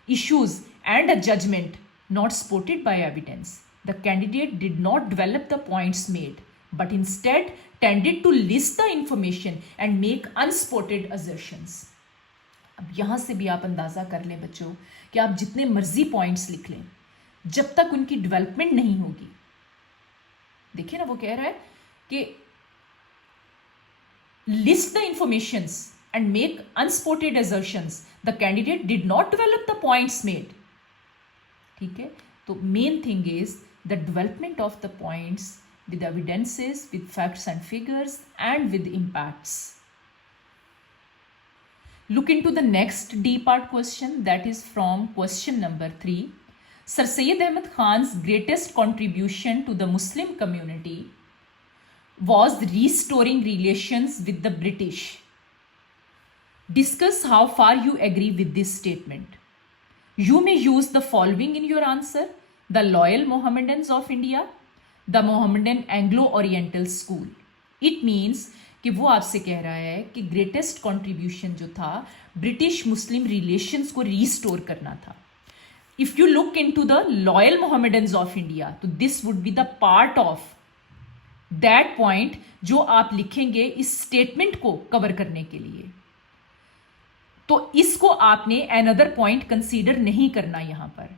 issues and a judgment not supported by evidence. The candidate did not develop the points made, but instead tended to list the information and make unsupported assertions. अब यहाँ से भी आप अंदाज़ा कर लें बच्चों कि आप जितने मर्जी पॉइंट्स लिख लें, जब तक उनकी डेवलपमेंट नहीं होगी, देखिए ना वो कह रहा है कि list the informations and make unsupported assertions. The candidate did not develop the points made. ठीक है, तो main thing is the development of the points with evidences, with facts and figures, and with impacts. Look into the next D part question, that is from question number 3. Sir Syed Ahmad Khan's greatest contribution to the Muslim community was restoring relations with the British. Discuss how far you agree with this statement. You may use the following in your answer: the loyal Mohammedans of India, the Mohammedan Anglo-Oriental School. It means कि वो आपसे कह रहा है कि greatest contribution जो था British Muslim relations को रीस्टोर करना था। If you look into the loyal Mohammedans of India, तो this would be the part of that point जो आप लिखेंगे इस स्टेटमेंट को कवर करने के लिए। तो इसको आपने अनदर पॉइंट कंसीडर नहीं करना यहां पर।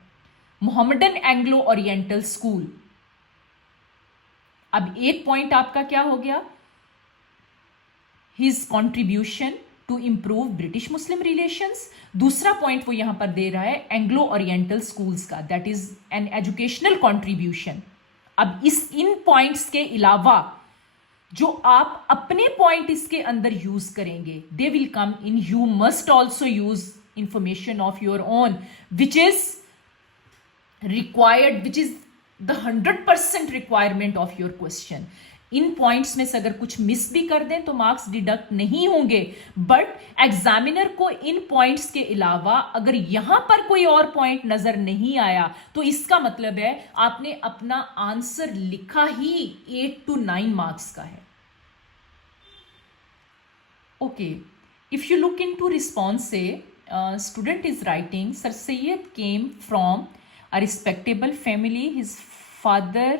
मोहम्मडन एंग्लो ओरिएंटल स्कूल, अब एक पॉइंट आपका क्या हो गया, his contribution to improve British Muslim relations. दूसरा पॉइंट वो यहां पर दे रहा है एंग्लो ओरिएंटल स्कूल्स का, that is an educational contribution. अब इन पॉइंट्स के अलावा जो आप अपने पॉइंट इसके अंदर यूज करेंगे, they will come in, you must also use information of your own which is required, which is the 100% requirement of your question. इन पॉइंट्स में से अगर कुछ मिस भी कर दें तो मार्क्स डिडक्ट नहीं होंगे, बट एग्जामिनर को इन पॉइंट्स के अलावा अगर यहां पर कोई और पॉइंट नजर नहीं आया तो इसका मतलब है आपने अपना आंसर लिखा ही 8 to 9 मार्क्स का है। Okay, if you look into response से student is writing, sir Syed came from a respectable family. His father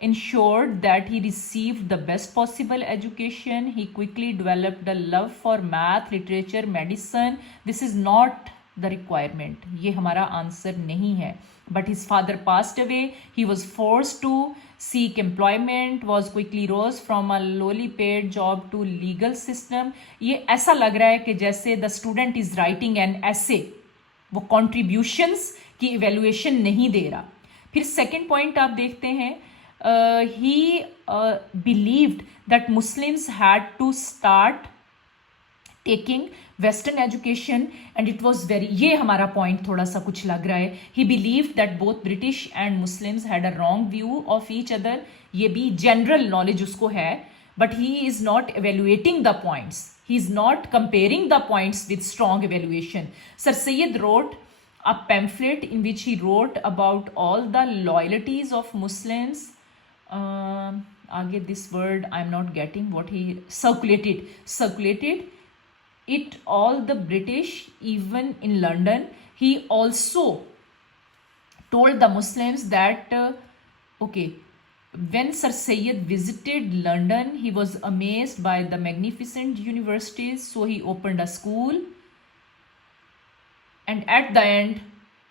ensured that he received the best possible education. He quickly developed a love for math, literature, medicine. This is not the requirement. ये हमारा आंसर नहीं है। But his father passed away. He was forced to seek employment, was quickly rose from a lowly paid job to legal system. ये ऐसा लग रहा है कि जैसे the student is writing an essay, वो contributions की इवेल्युएशन नहीं दे रहा। फिर सेकेंड पॉइंट आप देखते हैं, he believed that Muslims had to start taking western education and it was very, ये हमारा पॉइंट थोड़ा सा कुछ लग रहा है। He believed that both British and Muslims had a wrong view of each other. ये भी जनरल नॉलेज उसको है, but he is not evaluating the points, he is not comparing the points with strong evaluation. Sir Syed wrote a pamphlet in which he wrote about all the loyalties of Muslims. Aage this word I am not getting what he circulated it all the British, even in London. He also told the Muslims that okay, when Sir Syed visited London, he was amazed by the magnificent universities, so he opened a school. And at the end,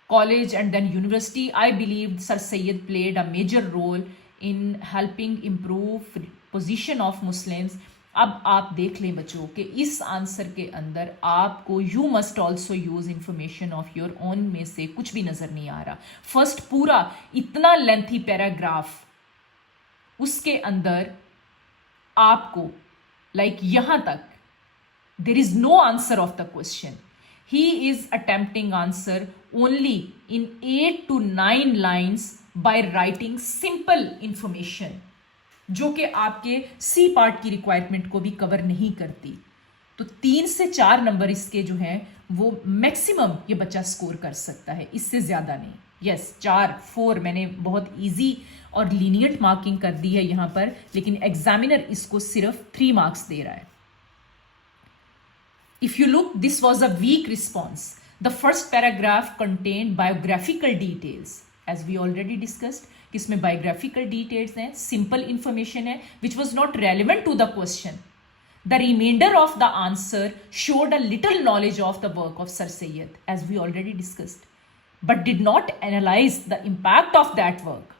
college and then university, I believe Sir Syed played a major role in helping improve position of Muslims. अब आप देख लें बच्चों कि इस आंसर के अंदर आपको you must also use information of your own में से कुछ भी नजर नहीं आ रहा। फर्स्ट पूरा इतना लेंथी पैराग्राफ, उसके अंदर आपको लाइक यहां तक there is no answer of the question. He is attempting answer only in 8 to 9 lines by writing simple information. जो कि आपके सी पार्ट की रिक्वायरमेंट को भी कवर नहीं करती। तो 3 से 4 नंबर इसके जो हैं वो मैक्सिमम ये बच्चा स्कोर कर सकता है, इससे ज़्यादा नहीं। यस, 4 मैंने बहुत इजी और लीनियंट मार्किंग कर दी है यहाँ पर, लेकिन एग्जामिनर इसको सिर्फ 3 मार्क्स दे रहा है। If you look, this was a weak response. The first paragraph contained biographical details, as we already discussed. कि इसमें biographical details हैं, simple information है, which was not relevant to the question. The remainder of the answer showed a little knowledge of the work of Sir Syed, as we already discussed, but did not analyze the impact of that work.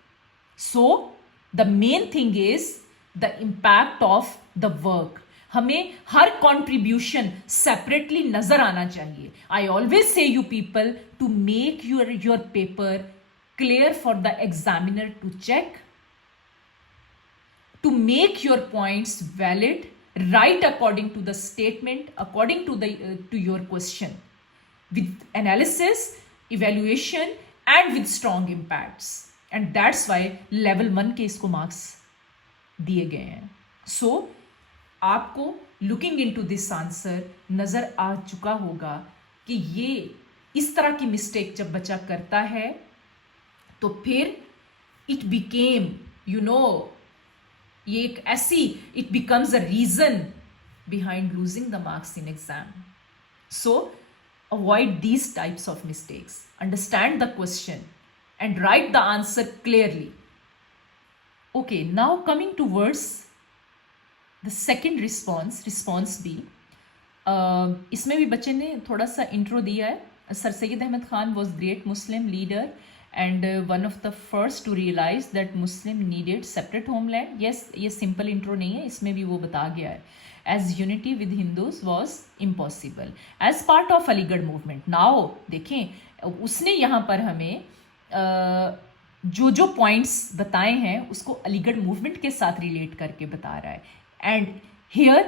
So, the main thing is the impact of the work. हमें हर contribution separately नजर आना चाहिए। I always say you people to make your paper clear for the examiner to check, to make your points valid, write according to the statement, according to your question, with analysis, evaluation and with strong impacts. And that's why level 1 के इसको मार्क्स दिए गए हैं। सो आपको looking into this answer नज़र आ चुका होगा कि ये इस तरह की मिस्टेक जब बच्चा करता है तो फिर इट बिकेम ये एक ऐसी it becomes a reason behind losing the marks in exam. So avoid these types of mistakes, understand the question and write the answer clearly. Okay, now coming towards the second response B. इसमें भी बच्चे ने थोड़ा सा intro दिया है। Sir Syed Ahmad Khan was great Muslim leader and one of the first to realise that Muslim needed separate homeland. Yes, ये simple intro नहीं है, इसमें भी वो बता गया है। As unity with Hindus was impossible as part of Aligarh movement. Now देखें, उसने यहाँ पर हमें जो पॉइंट्स बताए हैं उसको अलीगढ़ मूवमेंट के साथ रिलेट करके बता रहा है। And here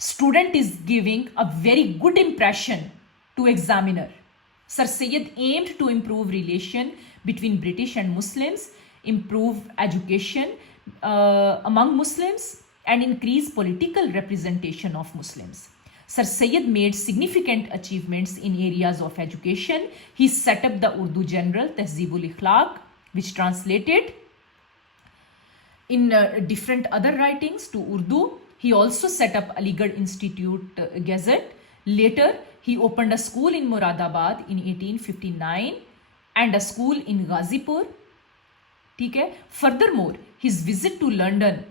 student is giving a very good impression to examiner. Sir Syed aimed to improve relation between British and Muslims, improve education among Muslims and increase political representation of Muslims. Sir Syed made significant achievements in areas of education. He set up the Urdu General Tehzeeb ul Akhlaq, which translated in different other writings to Urdu. He also set up Aligarh Institute Gazette. Later, he opened a school in Muradabad in 1859 and a school in Ghazipur. ठीक है? Furthermore, his visit to London,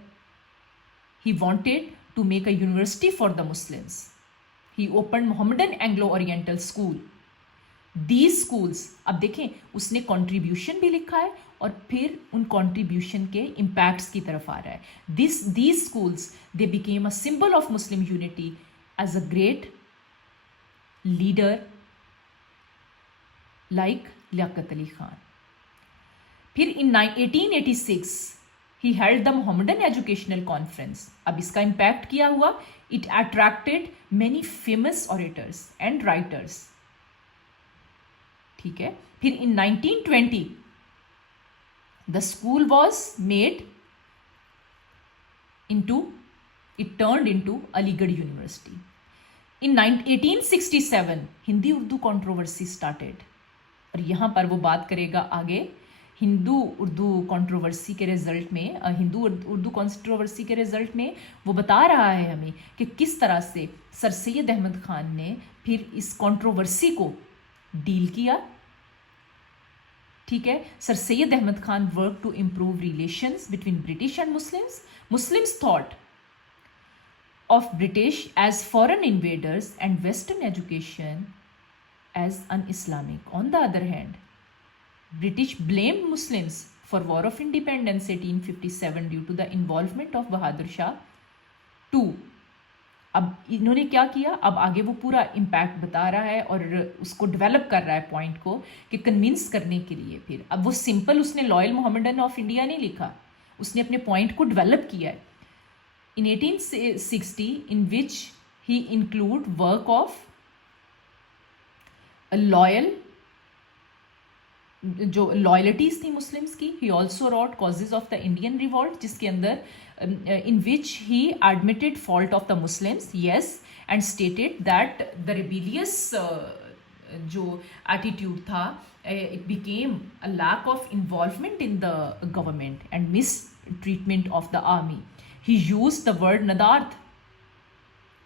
he wanted to make a university for the Muslims. He opened Mohammedan Anglo-Oriental School. These schools, अब देखें उसने कंट्रीब्यूशन भी लिखा है और फिर उन कंट्रीब्यूशन के इम्पैक्ट्स की तरफ आ रहा है। these schools they became a symbol of Muslim unity as a great leader like Liaquat अली खान। फिर in 1886 he held the Mohammedan Educational Conference। अब इसका इम्पैक्ट क्या हुआ? It attracted many famous orators and writers। ठीक है, फिर in 1920 the school was made into, it turned into Aligarh University। In 1867 हिंदी Urdu controversy started, और यहाँ पर वो बात करेगा आगे हिंदू उर्दू कंट्रोवर्सी के रिजल्ट में, हिंदू उर्दू कंट्रोवर्सी के रिजल्ट में वो बता रहा है हमें कि किस तरह से सर सैयद अहमद खान ने फिर इस कंट्रोवर्सी को डील किया। ठीक है, sir Syed Ahmad Khan work to improve relations between British and Muslims. Muslims thought of British as foreign invaders and western education as un Islamic. On the other hand, British blamed Muslims for War of Independence 1857 due to the involvement of Bahadur Shah II। अब इन्होंने क्या किया, अब आगे वो पूरा इम्पैक्ट बता रहा है और उसको डेवलप कर रहा है पॉइंट को कि कन्विंस करने के लिए। फिर अब वो सिंपल उसने लॉयल मोहम्मदन ऑफ इंडिया नहीं लिखा, उसने अपने पॉइंट को डेवलप किया है। In 1860 in which he include work of a loyal जो लॉयल्टीज थी मुस्लिम्स की. He also wrote causes of the Indian revolt, जिसके अंदर in which he admitted fault of the Muslims, yes, and stated that the rebellious जो attitude था, it became a lack of involvement in the government and mistreatment of the army. He used the word nadarth,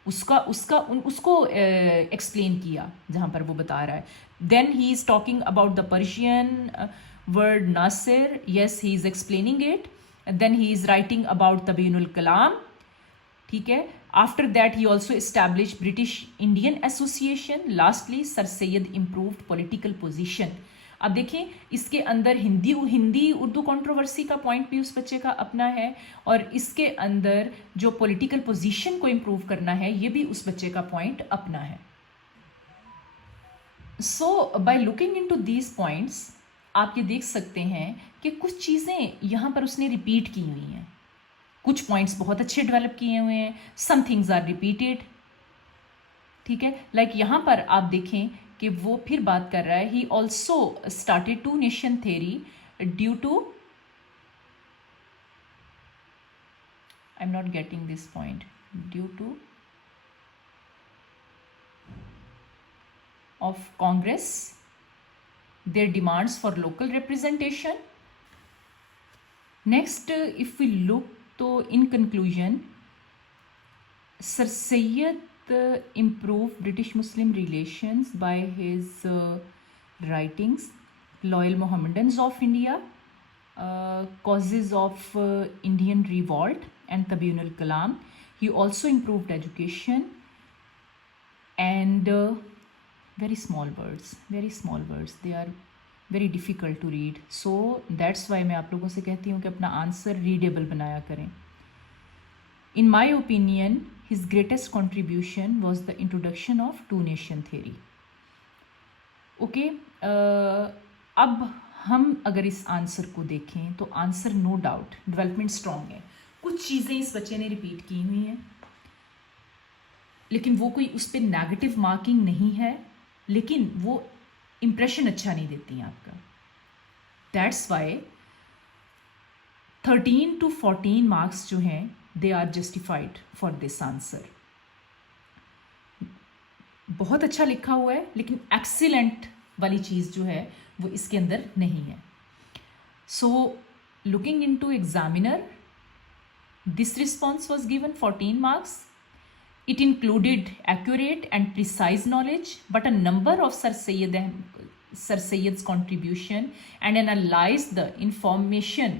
उसको explain किया जहाँ पर वो बता रहा है. Then he is talking about the Persian word नासिर, yes he is explaining it. Then he is writing about Tabeenul Kalam, ठीक है. After that he also establish British Indian Association. Lastly sir Syed improved political position. अब देखें इसके अंदर Hindi Urdu controversy का point भी उस बच्चे का अपना है, और इसके अंदर जो पॉलिटिकल पोजीशन को इम्प्रूव करना है ये भी उस बच्चे का पॉइंट अपना है. So by looking into these points आप ये देख सकते हैं कि कुछ चीज़ें यहाँ पर उसने रिपीट की हुई हैं. कुछ पॉइंट्स बहुत अच्छे डेवलप किए हुए हैं, सम थिंग्स आर रिपीटेड, ठीक है. लाइक यहाँ पर आप देखें कि वो फिर बात कर रहा है. He also started two nation theory due to, I am not getting this point, due to of Congress their demands for local representation. Next, if we look to in conclusion, Sir Sayyid improved British Muslim relations by his writings, Loyal Mohammedans of India, Causes of Indian Revolt, and Tabiyun al-Kalam. He also improved education and very small words, they are very difficult to read. So that's why मैं आप लोगों से कहती हूँ कि अपना answer readable बनाया करें. In my opinion, his greatest contribution was the introduction of two nation theory. Okay, अब हम अगर इस आंसर को देखें तो answer no doubt development strong है. कुछ चीज़ें इस बच्चे ने रिपीट की हुई हैं, लेकिन वो कोई उस पर नेगेटिव मार्किंग नहीं है, लेकिन वो इम्प्रेशन अच्छा नहीं देती हैं आपका. दैट्स वाई 13 to 14 मार्क्स जो हैं they are justified for this answer. बहुत अच्छा लिखा हुआ है, लेकिन एक्सीलेंट वाली चीज़ जो है वो इसके अंदर नहीं है. So looking into examiner, this response was given 14 marks. It included accurate and precise knowledge, but a number of Sir Sayyid's contribution and analyzed the information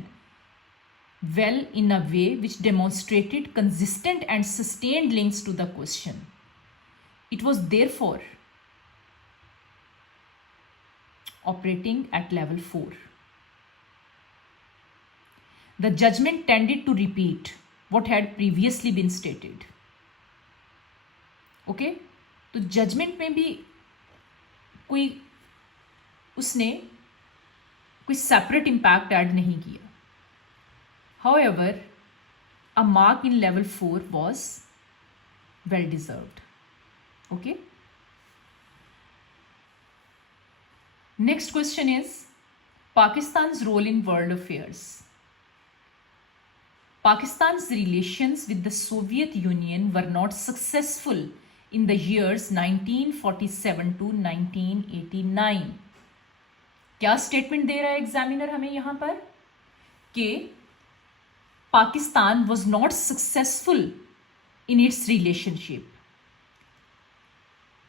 well in a way which demonstrated consistent and sustained links to the question. It was therefore operating at level 4. The judgment tended to repeat what had previously been stated. ओके, तो judgement में भी उसने कोई separate impact add नहीं किया. However a mark in level 4 was well deserved. Okay, next question is Pakistan's role in world affairs. Pakistan's relations with the Soviet Union were not successful in the years 1947 to 1989. क्या स्टेटमेंट दे रहा है एग्जामिनर हमें यहाँ पर कि Pakistan was not successful in its relationship.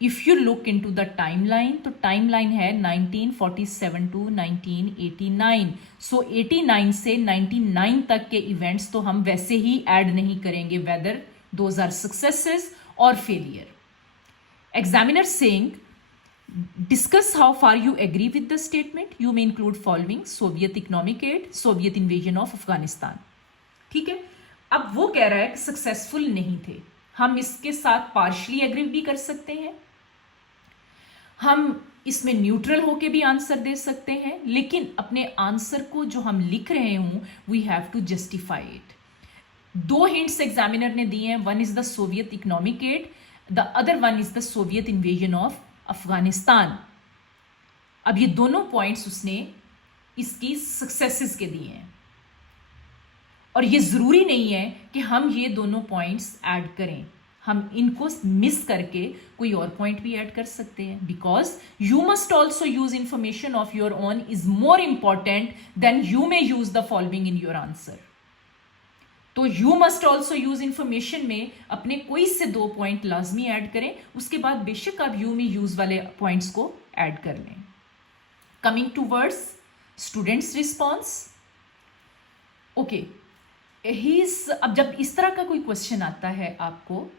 If you look into the timeline, तो timeline है 1947 to 1989. So 89 से 99 तक के events तो हम वैसे ही add नहीं करेंगे, whether those are successes or failure. Examiner saying, discuss how far you agree with the statement. You may include following: Soviet economic aid, Soviet invasion of Afghanistan. ठीक है, अब वो कह रहा है कि सक्सेसफुल नहीं थे. हम इसके साथ पार्शली एग्री भी कर सकते हैं, हम इसमें न्यूट्रल होके भी आंसर दे सकते हैं, लेकिन अपने आंसर को जो हम लिख रहे हूं we have to justify it. 2 hints examiner ने दिए हैं. One is the Soviet economic aid, the other one is the Soviet invasion of Afghanistan. अब ये दोनों पॉइंट्स उसने इसकी सक्सेसेस के दिए हैं, और ये ज़रूरी नहीं है कि हम ये दोनों पॉइंट्स ऐड करें, हम इनको मिस करके कोई और पॉइंट भी ऐड कर सकते हैं, because you must also use information of your own is more important than you may use the following in your answer. तो you must also use information में अपने कोई से 2 पॉइंट लाजमी ऐड करें, उसके बाद बेशक आप यू में यूज वाले पॉइंट्स को ऐड कर लें। Coming towards, students response. Okay, अब जब इस तरह का कोई क्वेश्चन आता है आपको,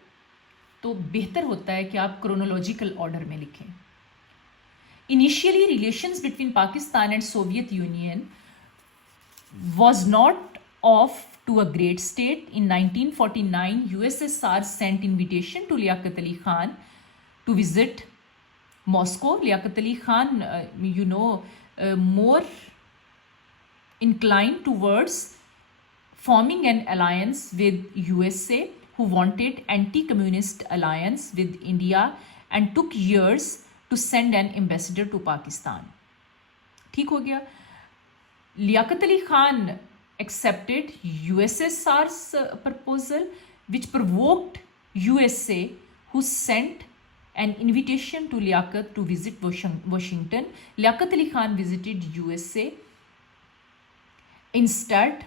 तो बेहतर होता है कि आप क्रोनोलॉजिकल ऑर्डर में लिखें। Initially relations between Pakistan and Soviet union was not off to a great state. In 1949, USSR sent invitation to Liaquat Ali Khan to visit Moscow. Liaquat Ali Khan, more inclined towards forming an alliance with USA, who wanted anti-communist alliance with India, and took years to send an ambassador to Pakistan. ठीक हो गया। Liaquat Ali Khan accepted USSR's proposal, which provoked USA, who sent an invitation to Liaquat to visit Washington. Liaquat Ali Khan visited USA instead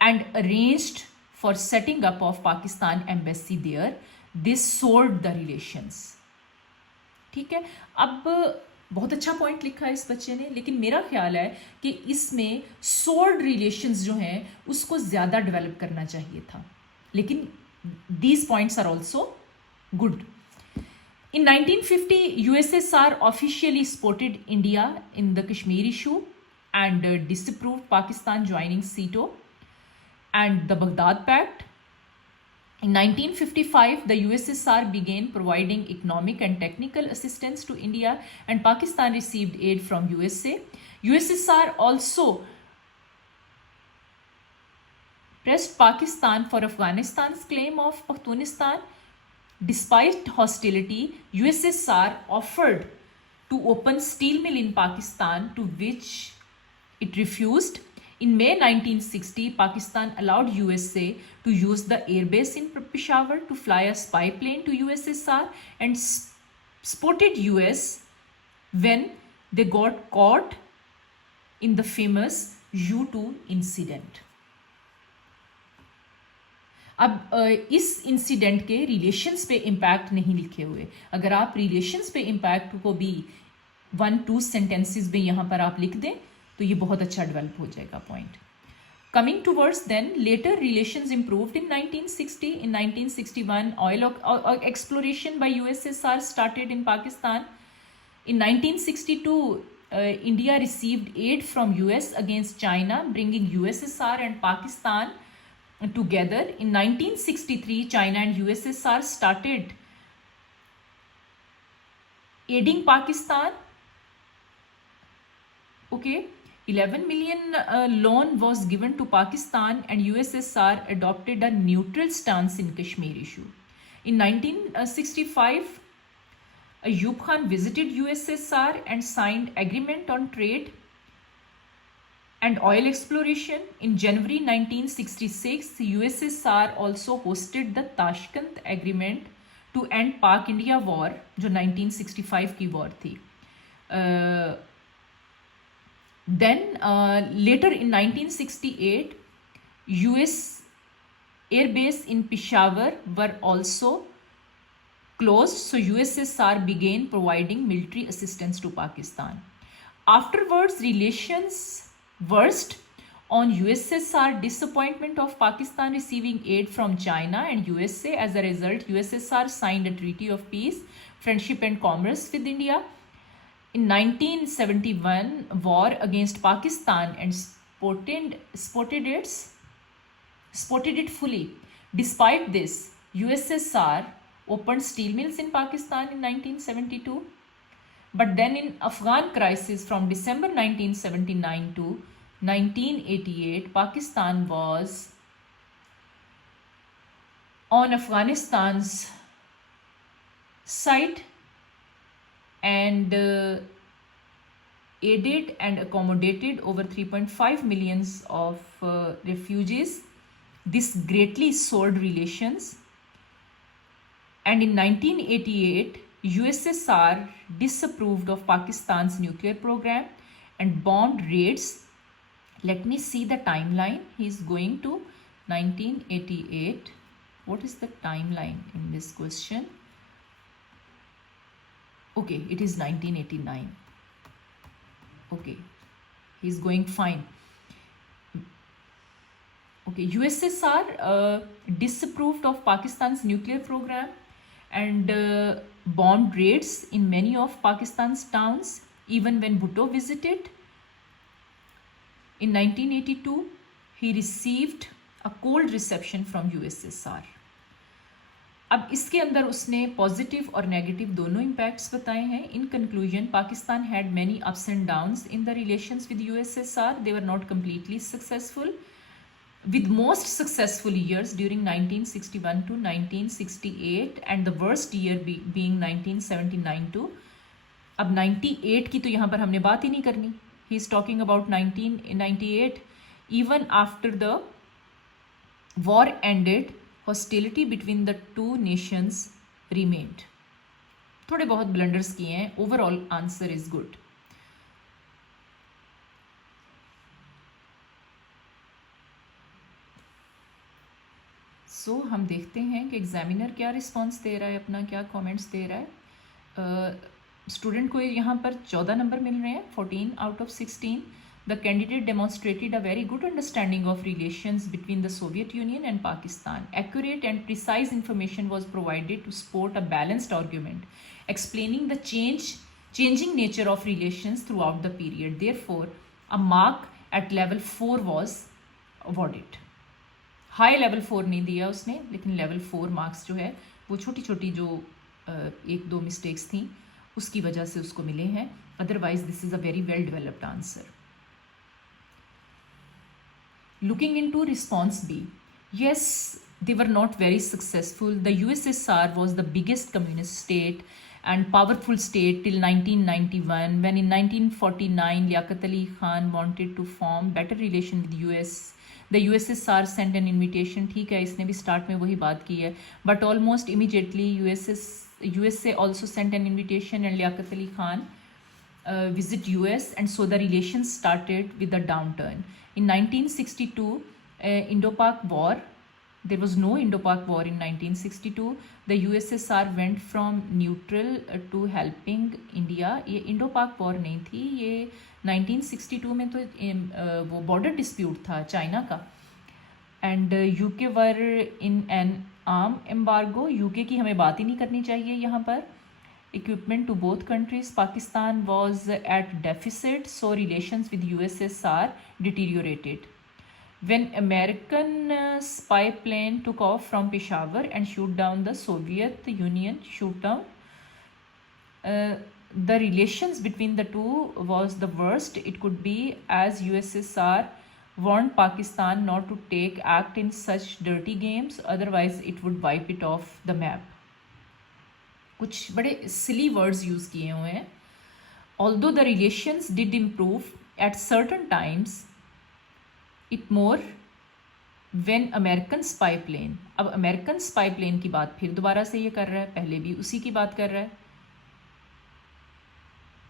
and arranged for setting up of Pakistan embassy there. This soured the relations. ठीक है, अब बहुत अच्छा पॉइंट लिखा है इस बच्चे ने, लेकिन मेरा ख्याल है कि इसमें सोर्ड रिलेशंस जो हैं उसको ज़्यादा डेवलप करना चाहिए था, लेकिन these points are also good. In 1950, USSR officially supported India in the Kashmir issue and disapproved Pakistan joining SEATO and the Baghdad Pact. In 1955, the USSR began providing economic and technical assistance to India, and Pakistan received aid from USA. USSR also pressed Pakistan for Afghanistan's claim of Pakhtunistan. Despite hostility, USSR offered to open steel mill in Pakistan, to which it refused. In May 1960, Pakistan allowed USA to use the airbase in Peshawar to fly a spy plane to USSR and spotted US when they got caught in the famous U-2 incident. अब इस इंसिडेंट के रिलेशंस पे इम्पैक्ट नहीं लिखे हुए। अगर आप रिलेशंस पे इम्पैक्ट को भी 1-2 सेंटेंसेस में यहाँ पर आप लिख दें तो ये बहुत अच्छा डेवलप हो जाएगा point. Coming towards then, later relations improved in 1960. In 1961, oil exploration by USSR started in Pakistan. In 1962, India received aid from US against China, bringing USSR and Pakistan together. In 1963, China and USSR started aiding Pakistan. Okay, 11 million loan was given to Pakistan, and USSR adopted a neutral stance in Kashmir issue. In 1965, Ayub Khan visited USSR and signed agreement on trade and oil exploration. In January 1966, USSR also hosted the Tashkent Agreement to end Pak-India War, जो 1965 की war थी. Then later in 1968, US airbase in Peshawar were also closed, so USSR began providing military assistance to Pakistan. Afterwards, relations worst on USSR disappointment of Pakistan receiving aid from China and USA. As a result, USSR signed a treaty of peace, friendship and commerce with India. In 1971, war against Pakistan and spotted it fully. Despite this, USSR opened steel mills in Pakistan in 1972. But then in Afghan crisis from December 1979 to 1988, Pakistan was on Afghanistan's side, and aided and accommodated over 3.5 millions of refugees. This greatly soured relations. And in 1988, USSR disapproved of Pakistan's nuclear program and bombed raids. Let me see the timeline. He is going to 1988. What is the timeline in this question? Okay, it is 1989. Okay, he's going fine. Okay, USSR disapproved of Pakistan's nuclear program and bombed raids in many of Pakistan's towns, even when Bhutto visited. In 1982, he received a cold reception from USSR. अब इसके अंदर उसने पॉजिटिव और नेगेटिव दोनों इम्पैक्ट्स बताए हैं. In conclusion, Pakistan had many ups and downs in the relations with USSR. They were not completely successful, with most successful years during 1961 to 1968 and the worst year being 1979 to. अब 98 की तो यहाँ पर हमने बात ही नहीं करनी. He is talking about 1998. Even after the war ended, hostility between the two nations remained. थोड़े बहुत ब्लंडर्स किए हैं. Overall answer is good. सो हम देखते हैं कि एग्जामिनर क्या रिस्पॉन्स दे रहा है, अपना क्या कमेंट्स दे रहा है. स्टूडेंट को यहाँ पर 14 नंबर मिल रहे हैं, 14 out of 16. The candidate demonstrated a very good understanding of relations between the Soviet Union and Pakistan. Accurate and precise information was provided to support a balanced argument explaining the changing nature of relations throughout the period. Therefore, a mark at level 4 was awarded. High level 4 नहीं दिया उसने, लेकिन लेवल 4 मार्क्स जो है वो छोटी छोटी जो एक दो मिस्टेक्स थी उसकी वजह से उसको मिले हैं. Otherwise this is a very well developed answer. Looking into response B, yes, they were not very successful. The USSR was the biggest communist state and powerful state till 1991, when in 1949 Liaquat Ali Khan wanted to form better relation with US. The USSR sent an invitation. ठीक है, इसने भी स्टार्ट में वही बात की है. But almost immediately USA also sent an invitation and Liaquat Ali Khan visit US, and so the relations started with a downturn. In 1962, Indo-Pak War. There was no Indo-Pak War in 1962. The USSR went from neutral to helping India. ये Indo-Pak War नहीं थी, ये 1962 में तो वो border dispute था China का. And UK were in an arm embargo. UK की हमें बात ही नहीं करनी चाहिए यहाँ पर. Equipment to both countries. Pakistan was at deficit, so relations with USSR deteriorated. When American spy plane took off from Peshawar and shoot down the Soviet Union shoot down, the relations between the two was the worst it could be, as USSR warned Pakistan not to take act in such dirty games, otherwise it would wipe it off the map. कुछ बड़े silly words use किए हुए हैं. Although the relations did improve at certain times, it more when American spy plane. अब American spy plane की बात फिर दोबारा से ये कर रहा है, पहले भी उसी की बात कर रहा है.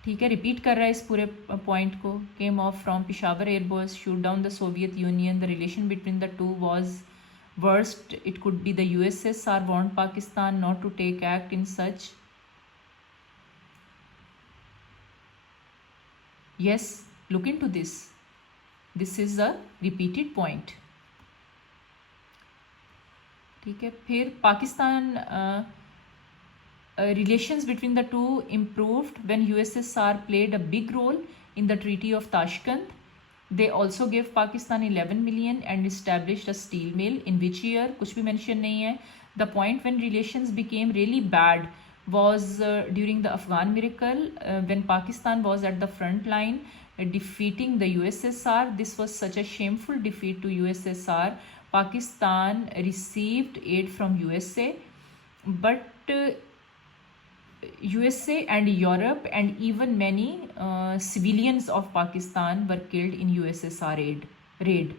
ठीक है, रिपीट कर रहा है इस पूरे पॉइंट को. Came of from Peshawar airbase, shoot down the Soviet Union, the relation between the two was worst it could be. The USSR want Pakistan not to take act in such. Yes, look into this. This is a repeated point. ठीक है, फिर Pakistan relations between the two improved when USSR played a big role in the Treaty of Tashkent. They also gave Pakistan 11 million and established a steel mill. In which year? कुछ भी mention नहीं है. The point when relations became really bad was during the Afghan miracle, when Pakistan was at the front line defeating the USSR. This was such a shameful defeat to USSR. Pakistan received aid from USA, but USA and Europe and even many civilians of Pakistan were killed in USSR raid.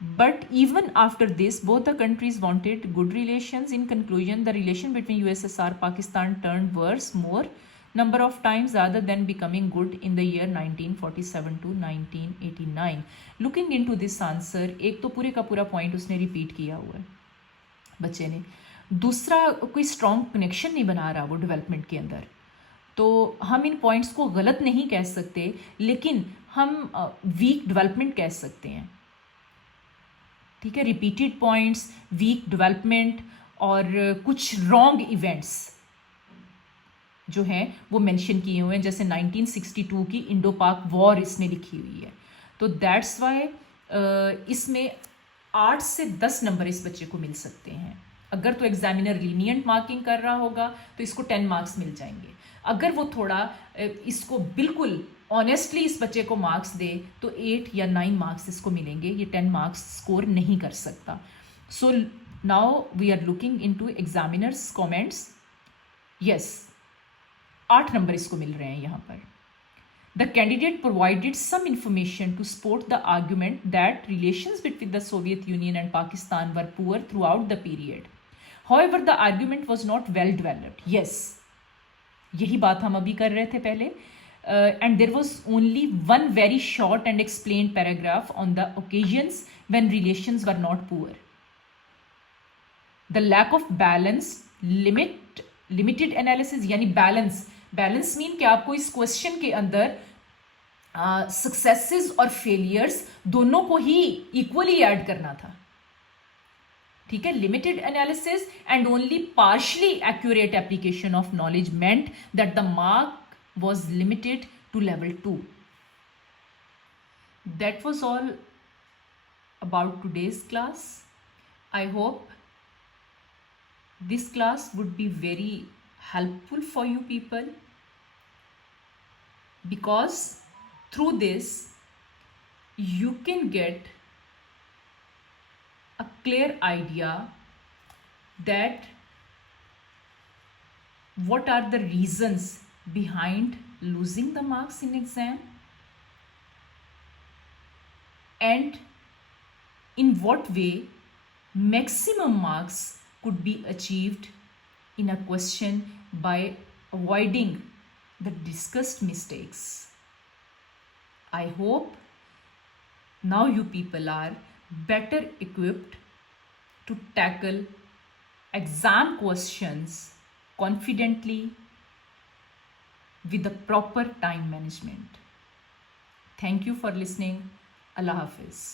But even after this, both the countries wanted good relations. In conclusion, the relation between USSR Pakistan turned worse more number of times rather than becoming good in the year 1947 to 1989. Looking into this answer, एक तो पूरे का पूरा पॉइंट उसने रिपीट किया हुआ है बच्चे ने, दूसरा कोई स्ट्रॉन्ग कनेक्शन नहीं बना रहा वो डेवलपमेंट के अंदर। तो हम इन पॉइंट्स को गलत नहीं कह सकते, लेकिन हम वीक डेवलपमेंट कह सकते हैं। ठीक है, रिपीटेड पॉइंट्स, वीक डेवलपमेंट और कुछ रॉन्ग इवेंट्स जो हैं वो मेंशन किए हुए हैं, जैसे 1962 की इंडो पाक वॉर इसमें लिखी हुई है। तो दैट्स वाई इसमें 8 से 10 नंबर इस बच्चे को मिल सकते हैं। अगर तो एग्जामिनर लीनियंट मार्किंग कर रहा होगा तो इसको 10 मार्क्स मिल जाएंगे। अगर वो थोड़ा इसको बिल्कुल ऑनेस्टली इस बच्चे को मार्क्स दे तो 8 या 9 मार्क्स इसको मिलेंगे, ये 10 मार्क्स स्कोर नहीं कर सकता। So now we are looking into examiners comments. Yes, 8 number इसको मिल रहे हैं यहाँ पर। The candidate provided some information to support the argument that relations between the Soviet Union and Pakistan were poor throughout the period. However, the argument was not well developed. Yes, यही बात हम अभी कर रहे थे पहले। And there was only one very short and explained paragraph on the occasions when relations were not poor. The lack of balance, limited analysis, यानी balance mean कि आपको इस क्वेश्चन के अंदर सक्सेसेस और फेलियर्स दोनों को ही इक्वली ऐड करना था। ठीक है, limited analysis and only partially accurate application of knowledge meant that the mark was limited to level 2। That was all about today's class. I hope this class would be very helpful for you people, because through this you can get a clear idea that what are the reasons behind losing the marks in exam and in what way maximum marks could be achieved in a question by avoiding the discussed mistakes. I hope now you people are better equipped to tackle exam questions confidently with the proper time management. Thank you for listening. Allah Hafiz.